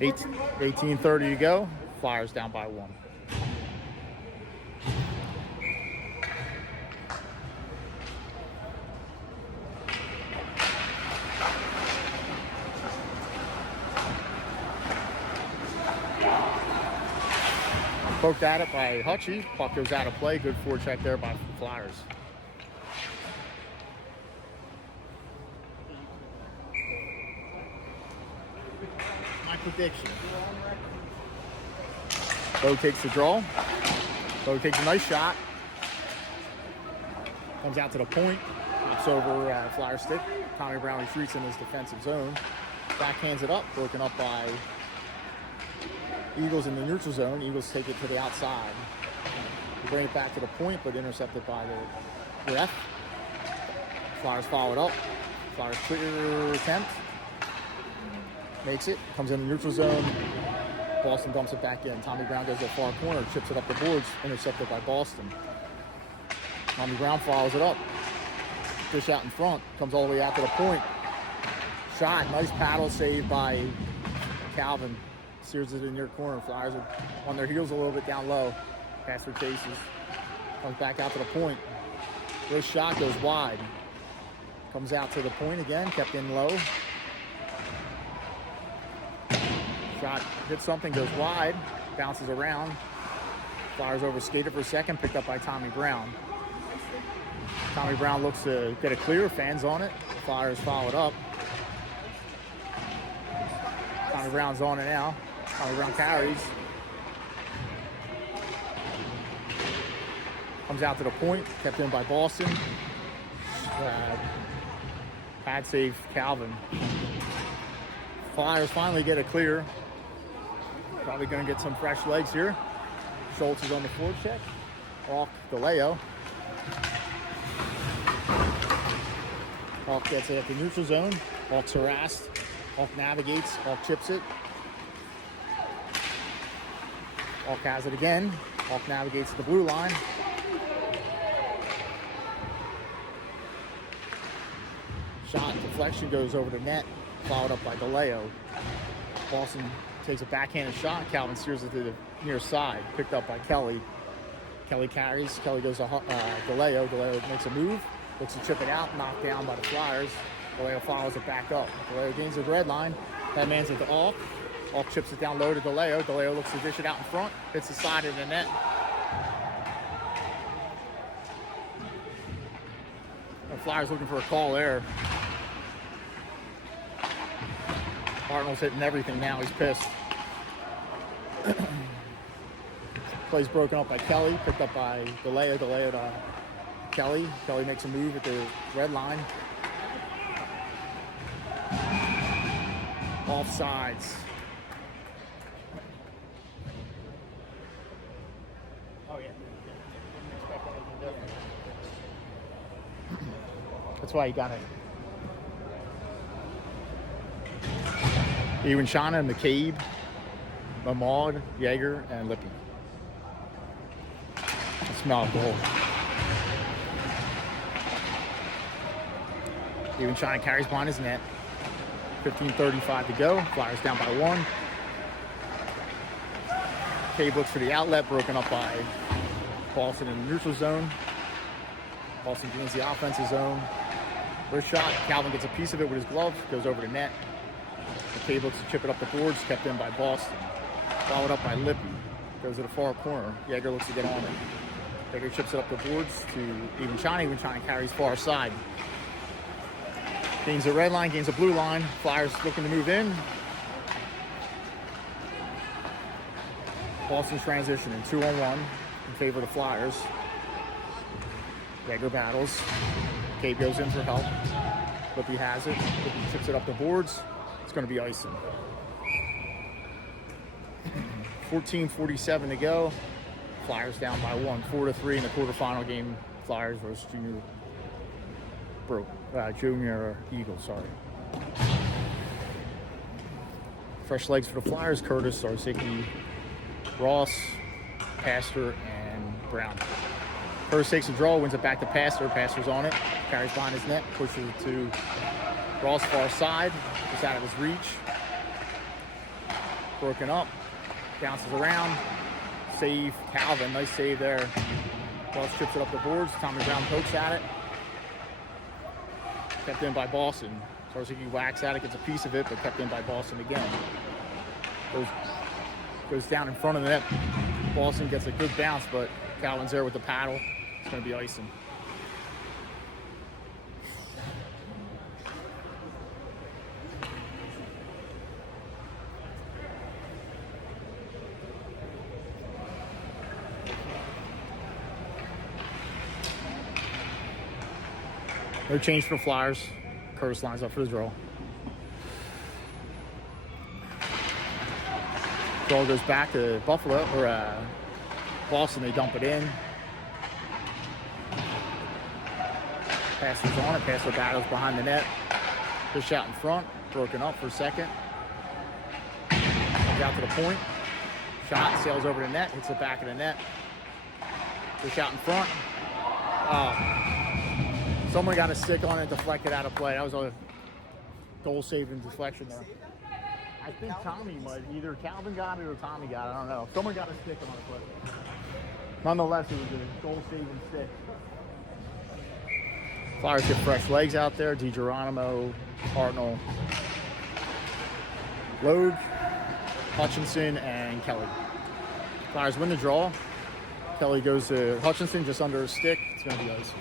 $18:30 to go. Flyers down by 1. Poked at it by Hutchie. Puck goes out of play. Good forecheck there by Flyers. Prediction. Bo takes the draw. Bo takes a nice shot. Comes out to the point. Hops over Flyer stick. Tommy Brown retreats in his defensive zone. Backhands it up. Broken up by Eagles in the neutral zone. Eagles take it to the outside. They bring it back to the point, but intercepted by the ref. Flyers follow it up. Flyers clear attempt. Makes it, comes in the neutral zone. Boston dumps it back in. Tommy Brown goes to the far corner, chips it up the boards, intercepted by Boston. Tommy Brown follows it up. Fish out in front, comes all the way out to the point. Shot, nice paddle save by Calvin. Steers it in near corner. Flyers are on their heels a little bit down low. Passer chases. Comes back out to the point. This shot goes wide. Comes out to the point again, kept in low. Shot hits something, goes wide, bounces around. Flyers over skated for a second, picked up by Tommy Brown. Tommy Brown looks to get a clear, fans on it. Flyers followed up. Tommy Brown's on it now. Tommy Brown carries. Comes out to the point, kept in by Boston. Pad save Calvin. Flyers finally get it clear. Probably going to get some fresh legs here. Schultz is on the forecheck. Off DeLeo. Hawk gets it at the neutral zone. Hawk's harassed. Hawk navigates. Hawk chips it. Hawk has it again. Hawk navigates to the blue line. Shot deflection goes over the net, followed up by DeLeo. Boston takes a backhanded shot. Calvin steers it to the near side, picked up by Kelly. Kelly carries. Kelly goes to DeLeo. DeLeo makes a move, looks to chip it out, knocked down by the Flyers. DeLeo follows it back up. DeLeo gains the red line. That man's at the Alk. Alk chips it down low to DeLeo. DeLeo looks to dish it out in front, hits the side of the net. The Flyers looking for a call there. Arnold's hitting everything now. He's pissed. Play's broken up by Kelly, picked up by DeLeo. DeLeo to Kelly. Kelly makes a move at the red line. Offsides. Oh, yeah. That's why you got it. Ewan Shauna, McCabe, Mamad, Yeager, and Lippy. That's not a goal. Ewan Shauna carries behind his net. 15:35 to go. Flyers down by 1. McCabe looks for the outlet, broken up by Boston in the neutral zone. Boston gains the offensive zone. First shot, Calvin gets a piece of it with his glove, goes over the net. McCabe looks to chip it up the boards, kept in by Boston. Followed up by Lippy. Goes to the far corner. Yeager looks to get on it. Yeager chips it up the boards to Ewan Shauna. Ewan Shauna carries far side. Gains the red line, gains the blue line. Flyers looking to move in. Boston's transitioning 2-on-1 in favor of the Flyers. Yeager battles. McCabe goes in for help. Lippy has it. Lippy chips it up the boards. It's going to be icing. 14:47 to go. Flyers down by 1, 4-3 in the quarterfinal game. Flyers versus Junior Eagles. Sorry. Fresh legs for the Flyers: Curtis, Zarsicki, Ross, Pastor, and Brown. Curtis takes a draw, wins it back to Pastor. Pastor's on it, carries behind his net, pushes it to Ross far side, just out of his reach. Broken up, bounces around, save Calvin, nice save there. Ross chips it up the boards, Tommy Brown pokes at it. Kept in by Boston. Zarsicki whacks at it, gets a piece of it, but kept in by Boston again. Goes down in front of the net. Boston gets a good bounce, but Calvin's there with the paddle. It's going to be icing. No change for the Flyers. Curtis lines up for the draw. Draw goes back to Buffalo, or Boston. They dump it in. Passes on it. Passer battles behind the net. Push out in front. Broken up for a second. Comes out to the point. Shot sails over the net. Hits the back of the net. Push out in front. Someone got a stick on it, deflected out of play. That was a goal-saving deflection there. I think Tommy might. Either Calvin got it or Tommy got it. I don't know. Someone got a stick on it, but nonetheless, it was a goal-saving stick. Flyers get fresh legs out there. DiGeronimo, Hartnell, Logue, Hutchinson, and Kelly. Flyers win the draw. Kelly goes to Hutchinson just under his stick. It's going to be icing.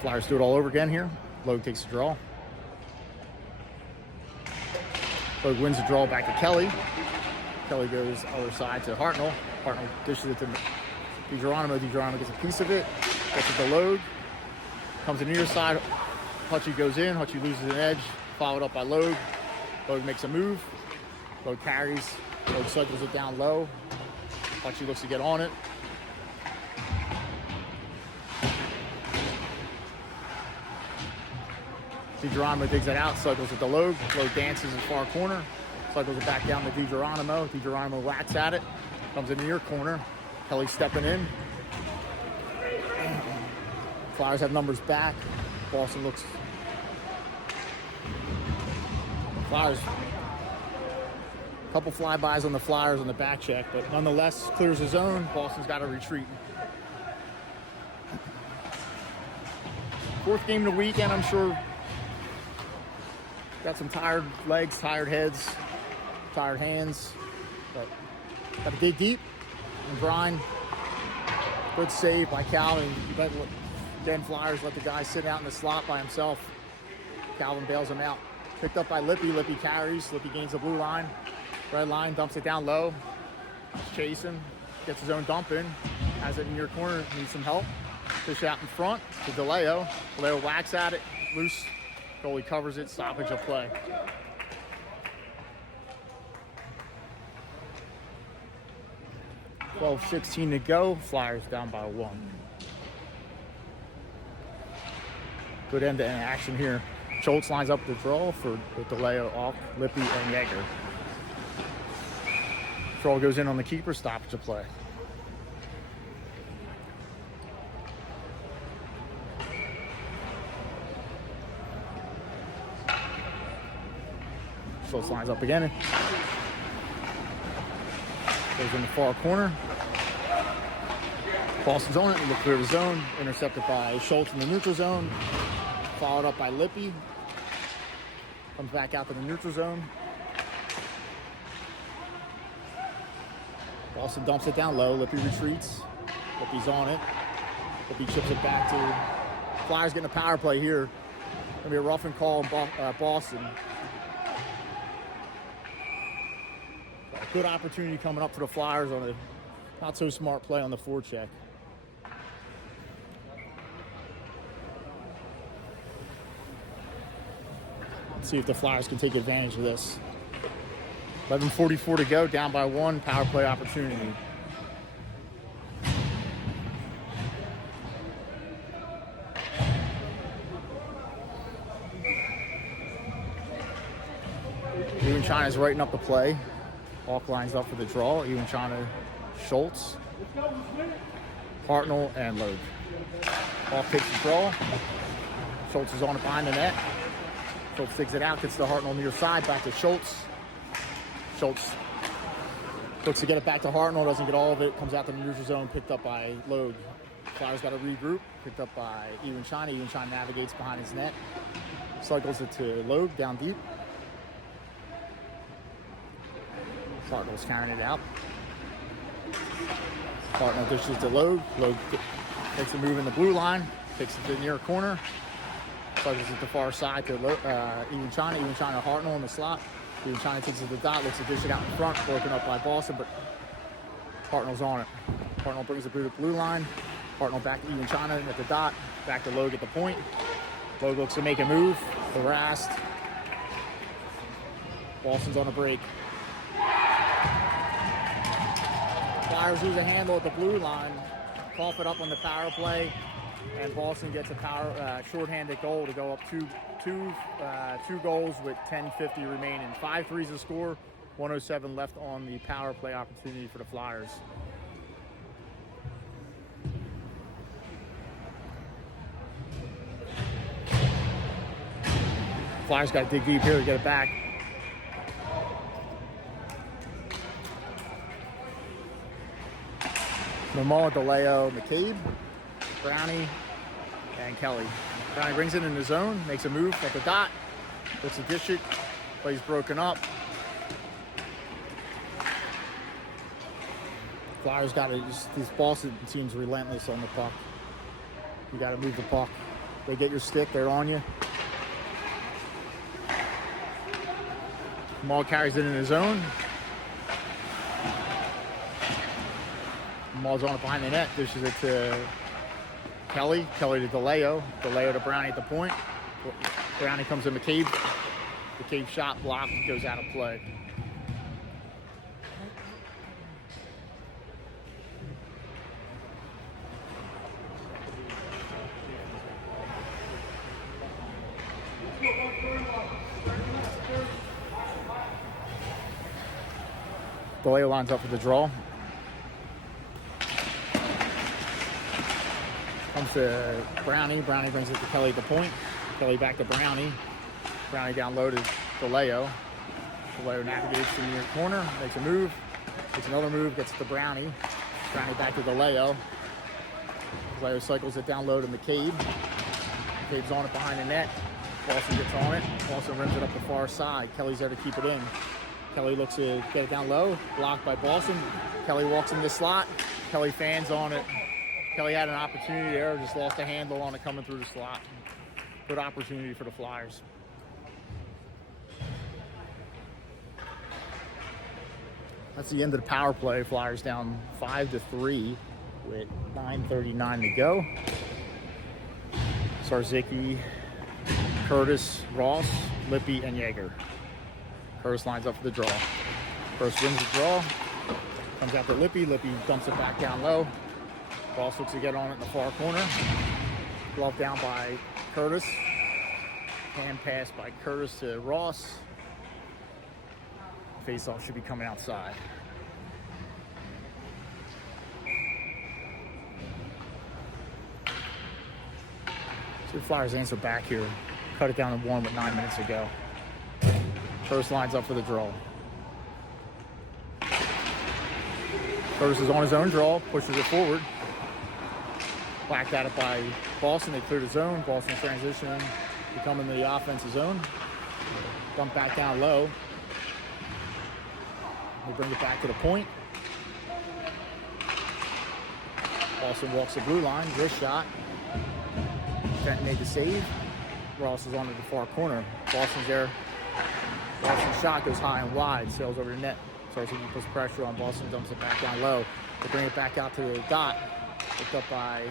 Flyers do it all over again here. Logue takes the draw. Logue wins the draw back to Kelly. Kelly goes other side to Hartnell. Hartnell dishes it to DiGeronimo. DiGeronimo gets a piece of it. Gets it to Logue. Comes to the near side. Hutchie goes in. Hutchie loses an edge. Followed up by Logue. Logue makes a move. Logue carries. Logue cycles it down low. Hutchie looks to get on it. DiGeronimo digs it out, cycles it to Logue. Logue dances in far corner. Cycles it back down to DiGeronimo. DiGeronimo whacks at it. Comes in the near corner. Kelly stepping in. Flyers have numbers back. Boston looks. Flyers. A couple flybys on the Flyers on the back check, but nonetheless clears the zone. Boston's got to retreat. Fourth game of the weekend, I'm sure. Got some tired legs, tired heads, tired hands, but got to dig deep and grind. Good save by Calvin. Then Flyers let the guy sit out in the slot by himself. Calvin bails him out. Picked up by Lippy. Lippy carries. Lippy gains the blue line. Red line, dumps it down low. Chasing. Gets his own dump in. Has it in your corner. Needs some help. Fish out in front to DeLeo. DeLeo whacks at it. Loose. Goalie covers it. Stoppage of play. .12:16 to go. Flyers down by 1. Good end-to-end action here. Schultz lines up the draw for DeLeo off, Lippy, and Yeager. Draw goes in on the keeper, stoppage of play. Schultz lines up again. Goes in the far corner. Boston's on it. Look clear the zone. Intercepted by Schultz in the neutral zone. Followed up by Lippy. Comes back out to the neutral zone. Boston dumps it down low. Lippy retreats. Lippy's on it. Lippy chips it back to Flyers getting a power play here. Gonna be a rough and call in Boston. Good opportunity coming up for the Flyers on a not so smart play on the forecheck. Let's see if the Flyers can take advantage of this. 11:44 to go, down by 1, power play opportunity. Ewan China's writing up the play. Hawk lines up for the draw. Ewan China, Schultz, Hartnell, and Logue. Hawk takes the draw. Schultz is on it behind the net. Schultz digs it out, gets the Hartnell near side, back to Schultz. Schultz looks to get it back to Hartnell, doesn't get all of it, comes out to the neutral zone, picked up by Logue. Flyers got to regroup, picked up by Ewan China. Ewan China navigates behind his net, cycles it to Logue, down deep. Hartnell's carrying it out. Hartnell dishes to Logue. Logue takes a move in the blue line, takes it to the near corner. Cycles it to far side to Ewan China. Ewan China, Hartnell in the slot. Ewan China takes it to the dot, looks to dish it out in front, broken up by Boston, but Hartnell's on it. Hartnell brings it to the blue line. Hartnell back to Ewan China at the dot, back to Logue at the point. Logue looks to make a move, harassed. Boston's on a break. Flyers lose a handle at the blue line, cough it up on the power play, and Boston gets a shorthanded goal to go up two goals with 10:50 remaining. 5-3 the score, 1:07 left on the power play opportunity for the Flyers. Flyers got to dig deep here to get it back. Mammal, DeLeo, McCabe, Brownie, and Kelly. Brownie brings it in the zone, makes a move at the dot, looks to dish it, plays broken up. Flyers got it. This Boston team's relentless on the puck. You got to move the puck. They get your stick, they're on you. Maul carries it in his zone. Maul's on it behind the net, dishes it to Kelly. Kelly to DeLeo. DeLeo to Brownie at the point. Brownie comes in McCabe. McCabe shot blocked, goes out of play. DeLeo lines up for the draw. Comes to Brownie. Brownie brings it to Kelly at the point. Kelly back to Brownie. Brownie down low to DeLeo. DeLeo navigates to the near corner, makes a move, makes another move, gets it to Brownie. Brownie back to DeLeo. DeLeo cycles it down low to McCabe. McCabe's on it behind the net. Boston gets on it. Boston rims it up the far side. Kelly's there to keep it in. Kelly looks to get it down low, blocked by Boston. Kelly walks in the slot. Kelly fans on it. Kelly had an opportunity there, just lost a handle on it coming through the slot. Good opportunity for the Flyers. That's the end of the power play. Flyers down 5-3 with 9:39 to go. Zarzicki, Curtis, Ross, Lippy, and Yeager. Curtis lines up for the draw. Curtis wins the draw. Comes out to Lippy. Lippy dumps it back down low. Ross looks to get on it in the far corner. Glove down by Curtis. Hand pass by Curtis to Ross. Faceoff should be coming outside. So the Flyers answer back here. Cut it down to 1 with 9 minutes to go. Curtis lines up for the draw. Curtis is on his own draw, pushes it forward. Whacked at it by Boston. They cleared the zone. Boston transition to come into the offensive zone. Dump back down low. They bring it back to the point. Boston walks the blue line. Wrist shot. Fenton made the save. Ross is on to the far corner. Boston's there. Boston's shot goes high and wide. Sails over the net. Zarzicki puts pressure on Boston. Dumps it back down low. They bring it back out to the dot. Picked up by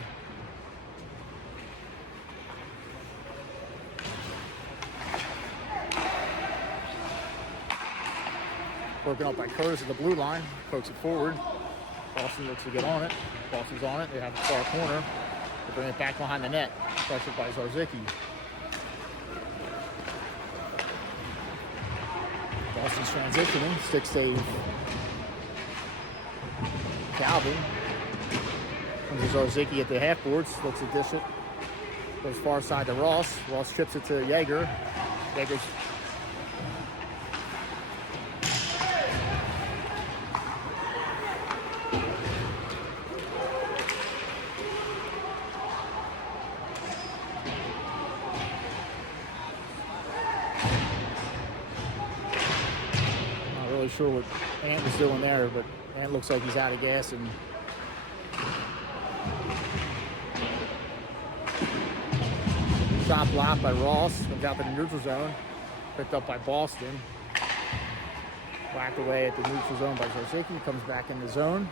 broken up by Curtis at the blue line. Pokes it forward. Boston looks to get on it. Boston's on it. They have the far corner. They bring it back behind the net. Pressured by Zarzicki. Boston's transitioning. Stick save. Calvin. Comes to Zarzicki at the half boards. Looks to dish it. Goes far side to Ross. Ross chips it to Yeager. Yeager's sure what Ant was doing there, but Ant looks like he's out of gas and shot blocked by Ross. Comes out to the neutral zone. Picked up by Boston. Whacked away at the neutral zone by Zarzicki. Comes back in the zone.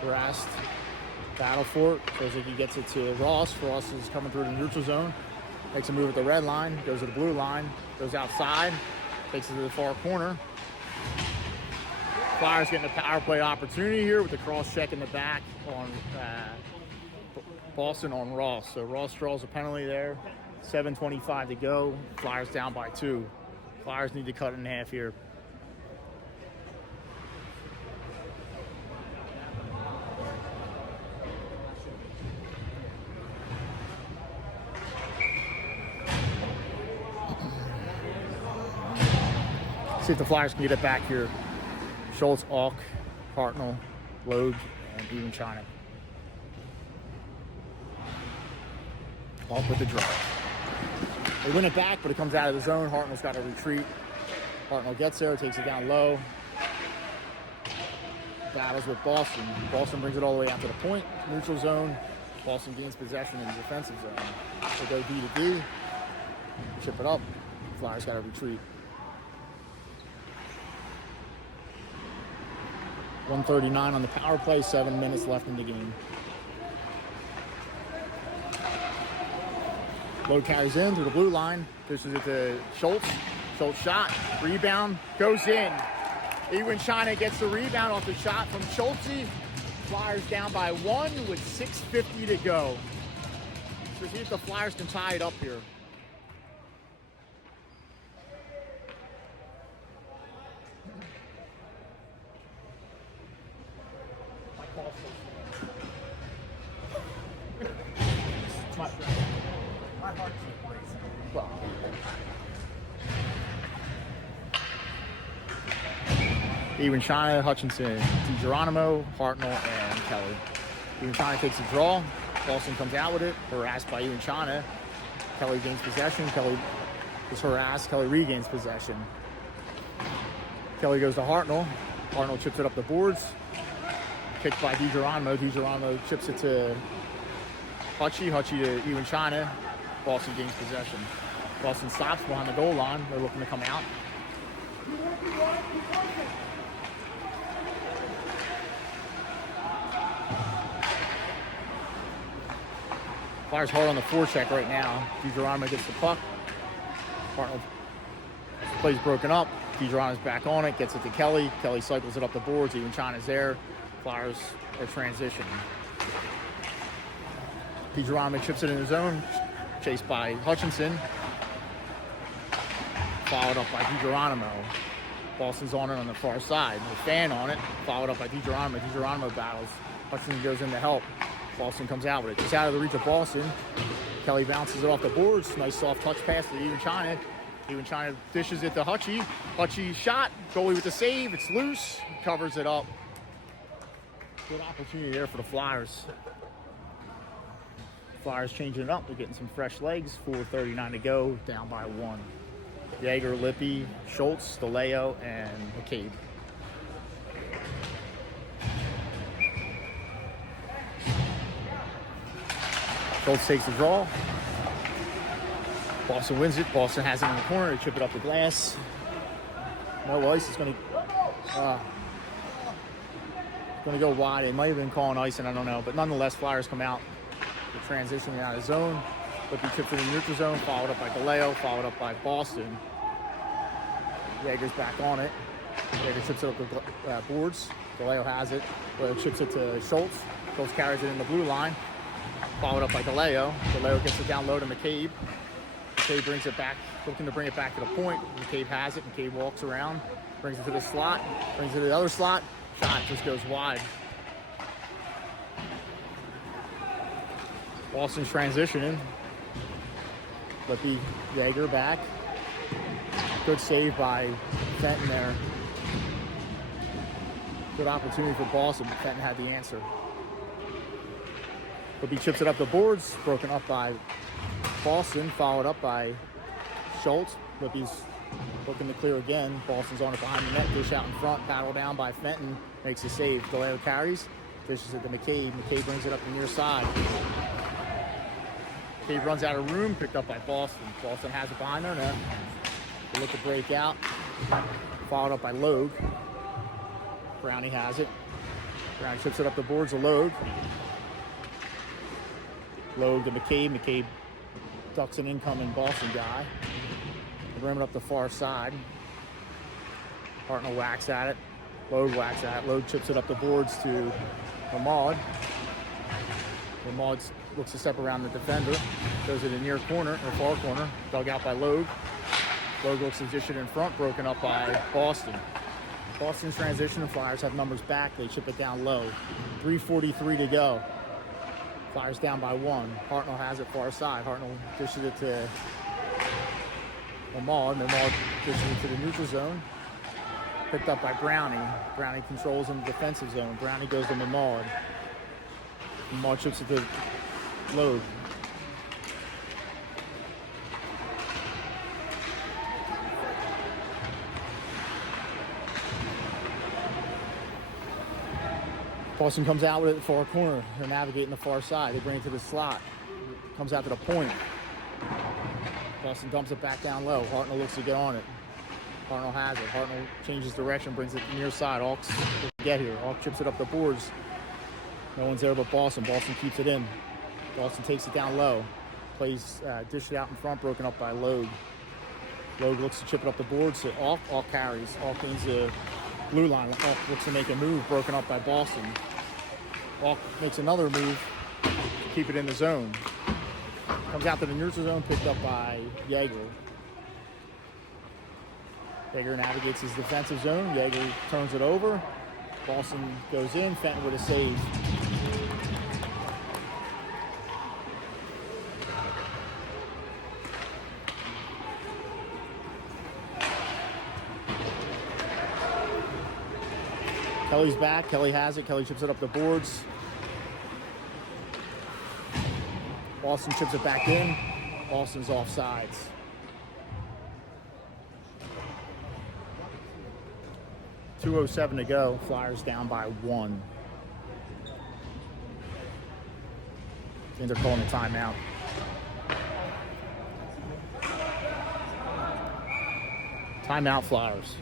Harassed. Battle for it. Zarzicki gets it to Ross. Ross is coming through the neutral zone. Makes a move at the red line, goes to the blue line, goes outside, takes it to the far corner. Flyers getting a power play opportunity here with the cross check in the back on Boston on Ross. So Ross draws a penalty there. 7:25 to go. Flyers down by 2. Flyers need to cut it in half here. See if the Flyers can get it back here. Schultz, Auk, Hartnell, Logue, and even China. Auk with the draw. They win it back, but it comes out of the zone. Hartnell's got to retreat. Hartnell gets there, takes it down low. Battles with Boston. Boston brings it all the way out to the point. Neutral zone. Boston gains possession in the defensive zone. They go D to D. Chip it up. Flyers got to retreat. 1:39 on the power play. 7 minutes left in the game. Load carries in through the blue line. Dishes it to Schultz. Schultz shot. Rebound. Goes in. Ewan China gets the rebound off the shot from Schultz. Flyers down by 1 with 6:50 to go. So see if the Flyers can tie it up here. My heart's racing. Well, Ewan China, Hutchinson, DiGeronimo, Hartnell, and Kelly. Ewan China takes a draw. Boston comes out with it. Harassed by Ewan China. Kelly gains possession. Kelly is harassed. Kelly regains possession. Kelly goes to Hartnell. Hartnell chips it up the boards. Kicked by DiGeronimo. DiGeronimo chips it to Hutchie. Hutchie to Ewan China. Boston gains possession. Boston stops behind the goal line. They're looking to come out. Flyers hard on the forecheck right now. DiGeronimo gets the puck. Hartnell plays broken up. DiGeronimo's back on it. Gets it to Kelly. Kelly cycles it up the boards. Ewan China's there. Flyers are transitioning. DiGeronimo chips it in his zone. Chased by Hutchinson. Followed up by DiGeronimo. Boston's on it on the far side. The fan on it. Followed up by DiGeronimo. DiGeronimo battles. Hutchinson goes in to help. Boston comes out with it. Just out of the reach of Boston. Kelly bounces it off the boards. Nice soft touch pass to Ewan China. Ewan China dishes it to Hutchie. Hutchie shot. Goalie with the save. It's loose. Covers it up. Good opportunity there for the Flyers. Flyers changing it up. They're getting some fresh legs. 4:39 to go. Down by 1. Jaeger, Lippy, Schultz, DeLeo, and McCabe. Schultz takes the draw. Boston wins it. Boston has it in the corner. They chip it up the glass. No ice. It's going to go wide. It might have been calling ice, and I don't know. But nonetheless, Flyers come out. They're transitioning out of zone. Lippy chips it in the neutral zone. Followed up by DeLeo. Followed up by Boston. Jaeger's back on it. Jaeger chips it up the boards. DeLeo has it. DeLeo chips it to Schultz. Schultz carries it in the blue line. Followed up by DeLeo. DeLeo gets it down low to McCabe. McCabe brings it back, looking to bring it back to the point. McCabe has it. McCabe walks around, brings it to the slot, brings it to the other slot. Shot just goes wide. Boston's transitioning. Lippy, Jaeger back. Good save by Fenton there. Good opportunity for Boston, but Fenton had the answer. Lippy chips it up the boards, broken up by Boston, followed up by Schultz. Lippy's looking to clear again. Boston's on it behind the net, dish out in front, battle down by Fenton, makes a save. DeLeo carries, dishes it to McCabe. McCabe brings it up the near side. McCabe runs out of room, picked up by Boston. Boston has it behind their net. They look to break out, followed up by Logue. Brownie has it. Brownie chips it up the boards to Logue. Logue to McCabe. McCabe ducks an incoming Boston guy. They bring it up the far side. Hartnell whacks at it. Logue whacks at it. Logue chips it up the boards to Lamad. Lamad looks to step around the defender. Goes to the near corner, or far corner. Dug out by Logue. Logue looks to dish it in front. Broken up by Boston. Boston's transition. The Flyers have numbers back. They chip it down low. 3:43 to go. Flyers down by 1. Hartnell has it far side. Hartnell dishes it to Lamad. Lamad dishes it to the neutral zone. Picked up by Brownie. Brownie controls in the defensive zone. Brownie goes to Lamad. Lamad chips it to Logue. Boston comes out with it at the far corner. They're navigating the far side. They bring it to the slot. Comes out to the point. Boston dumps it back down low. Hartnell looks to get on it. Hartnell has it. Hartnell changes direction, brings it near side. Hawks get here. Hawk chips it up the boards. No one's there but Boston. Boston keeps it in. Boston takes it down low. Plays, dish it out in front, broken up by Logue. Logue looks to chip it up the boards. So Hawk carries. Hawk gains the blue line. Hawk looks to make a move, broken up by Boston. Hawk makes another move to keep it in the zone. Comes out to the neutral zone, picked up by Jaeger. Jaeger navigates his defensive zone. Jaeger turns it over. Boston goes in. Fenton with a save. Kelly's back. Kelly has it. Kelly chips it up the boards. Boston chips it back in. Boston's offsides. .207 to go. Flyers down by 1. I think they're calling a timeout. Timeout, Flyers.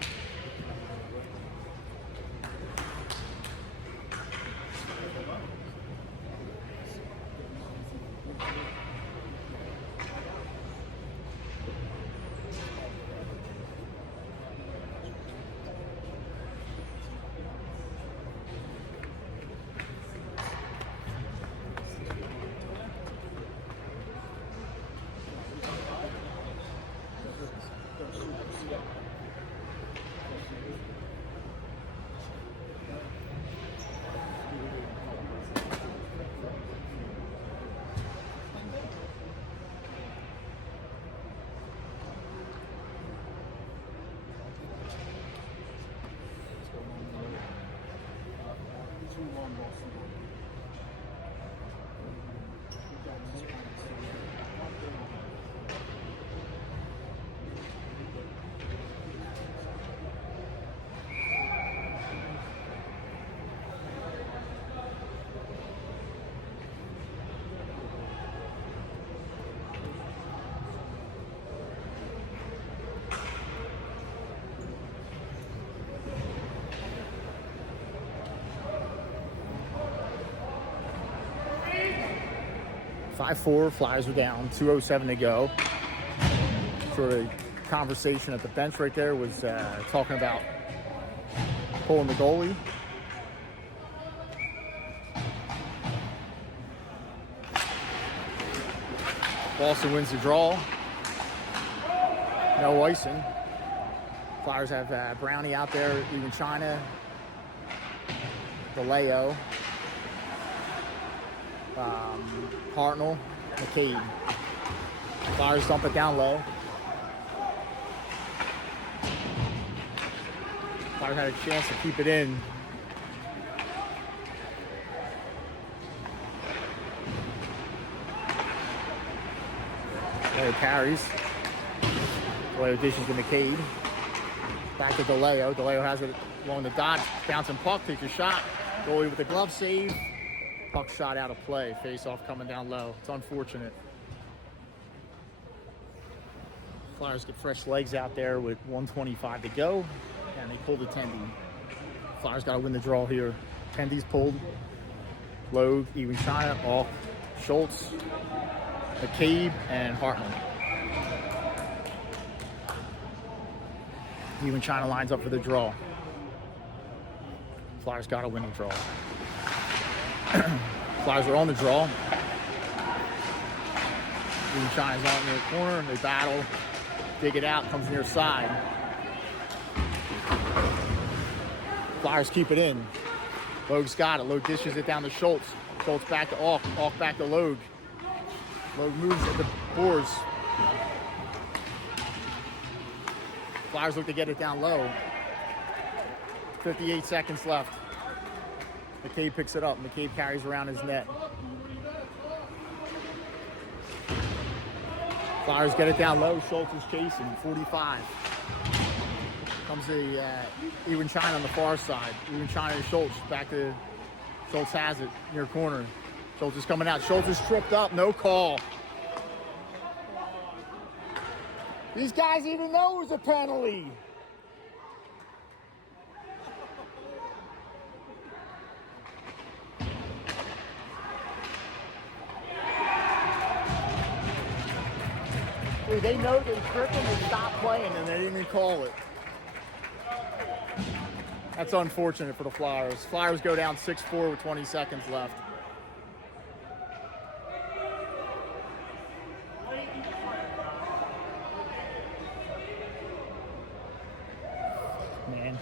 .54, Flyers are down, .207 to go. Sort of conversation at the bench right there was talking about pulling the goalie. Boston wins the draw. No icing. Flyers have Brownie out there, even China, DeLeo. Hartnell, McCabe. Flyers dump it down low. Flyers had a chance to keep it in. There carries. DeLeo dishes to McCabe. Back to DeLeo. DeLeo has it along the dot. Bouncing puck, takes a shot. Goalie with the glove save. Puck shot out of play. Face off coming down low. It's unfortunate. Flyers get fresh legs out there with 1:25 to go. And they pull the Tendy. Flyers got to win the draw here. Tendy's pulled. Logue, even China, off. Schultz, McCabe, and Hartman. Even China lines up for the draw. Flyers got to win the draw. Flyers are on the draw. Even China's out near the corner. They battle. Dig it out. Comes near side. Flyers keep it in. Logue's got it. Logue dishes it down to Schultz. Schultz back to Auk. Auk back to Logue. Logue moves at the boards. Flyers look to get it down low. 58 seconds left. McCabe picks it up. McCabe carries around his net. Flyers get it down low. Schultz is chasing. 45. Comes the Ewan China on the far side. Ewan China to Schultz. Back to Schultz has it near corner. Schultz is coming out. Schultz is tripped up. No call. These guys even know it was a penalty. Dude, they know they tripped him and stopped playing, and they didn't even call it. That's unfortunate for the Flyers. Flyers go down 6-4 with 20 seconds left. Man.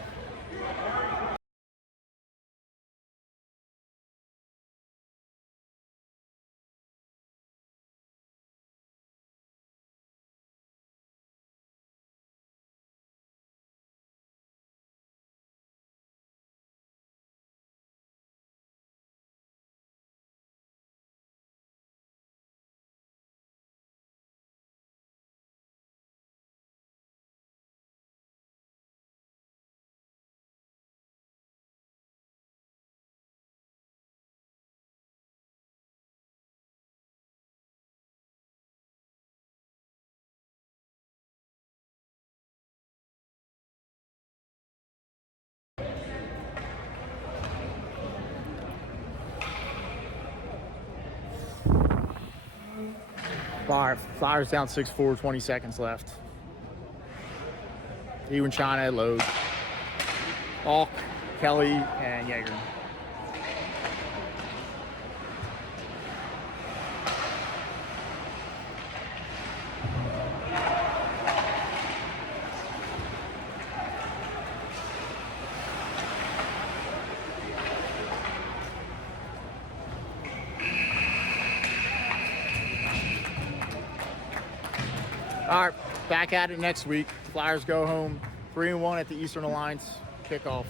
Flyers down 6-4, 20 seconds left. Ewan China, load. Falk, Kelly, and Yeager. All right, back at it next week. Flyers go home 3-1 at the Eastern Alliance kickoff.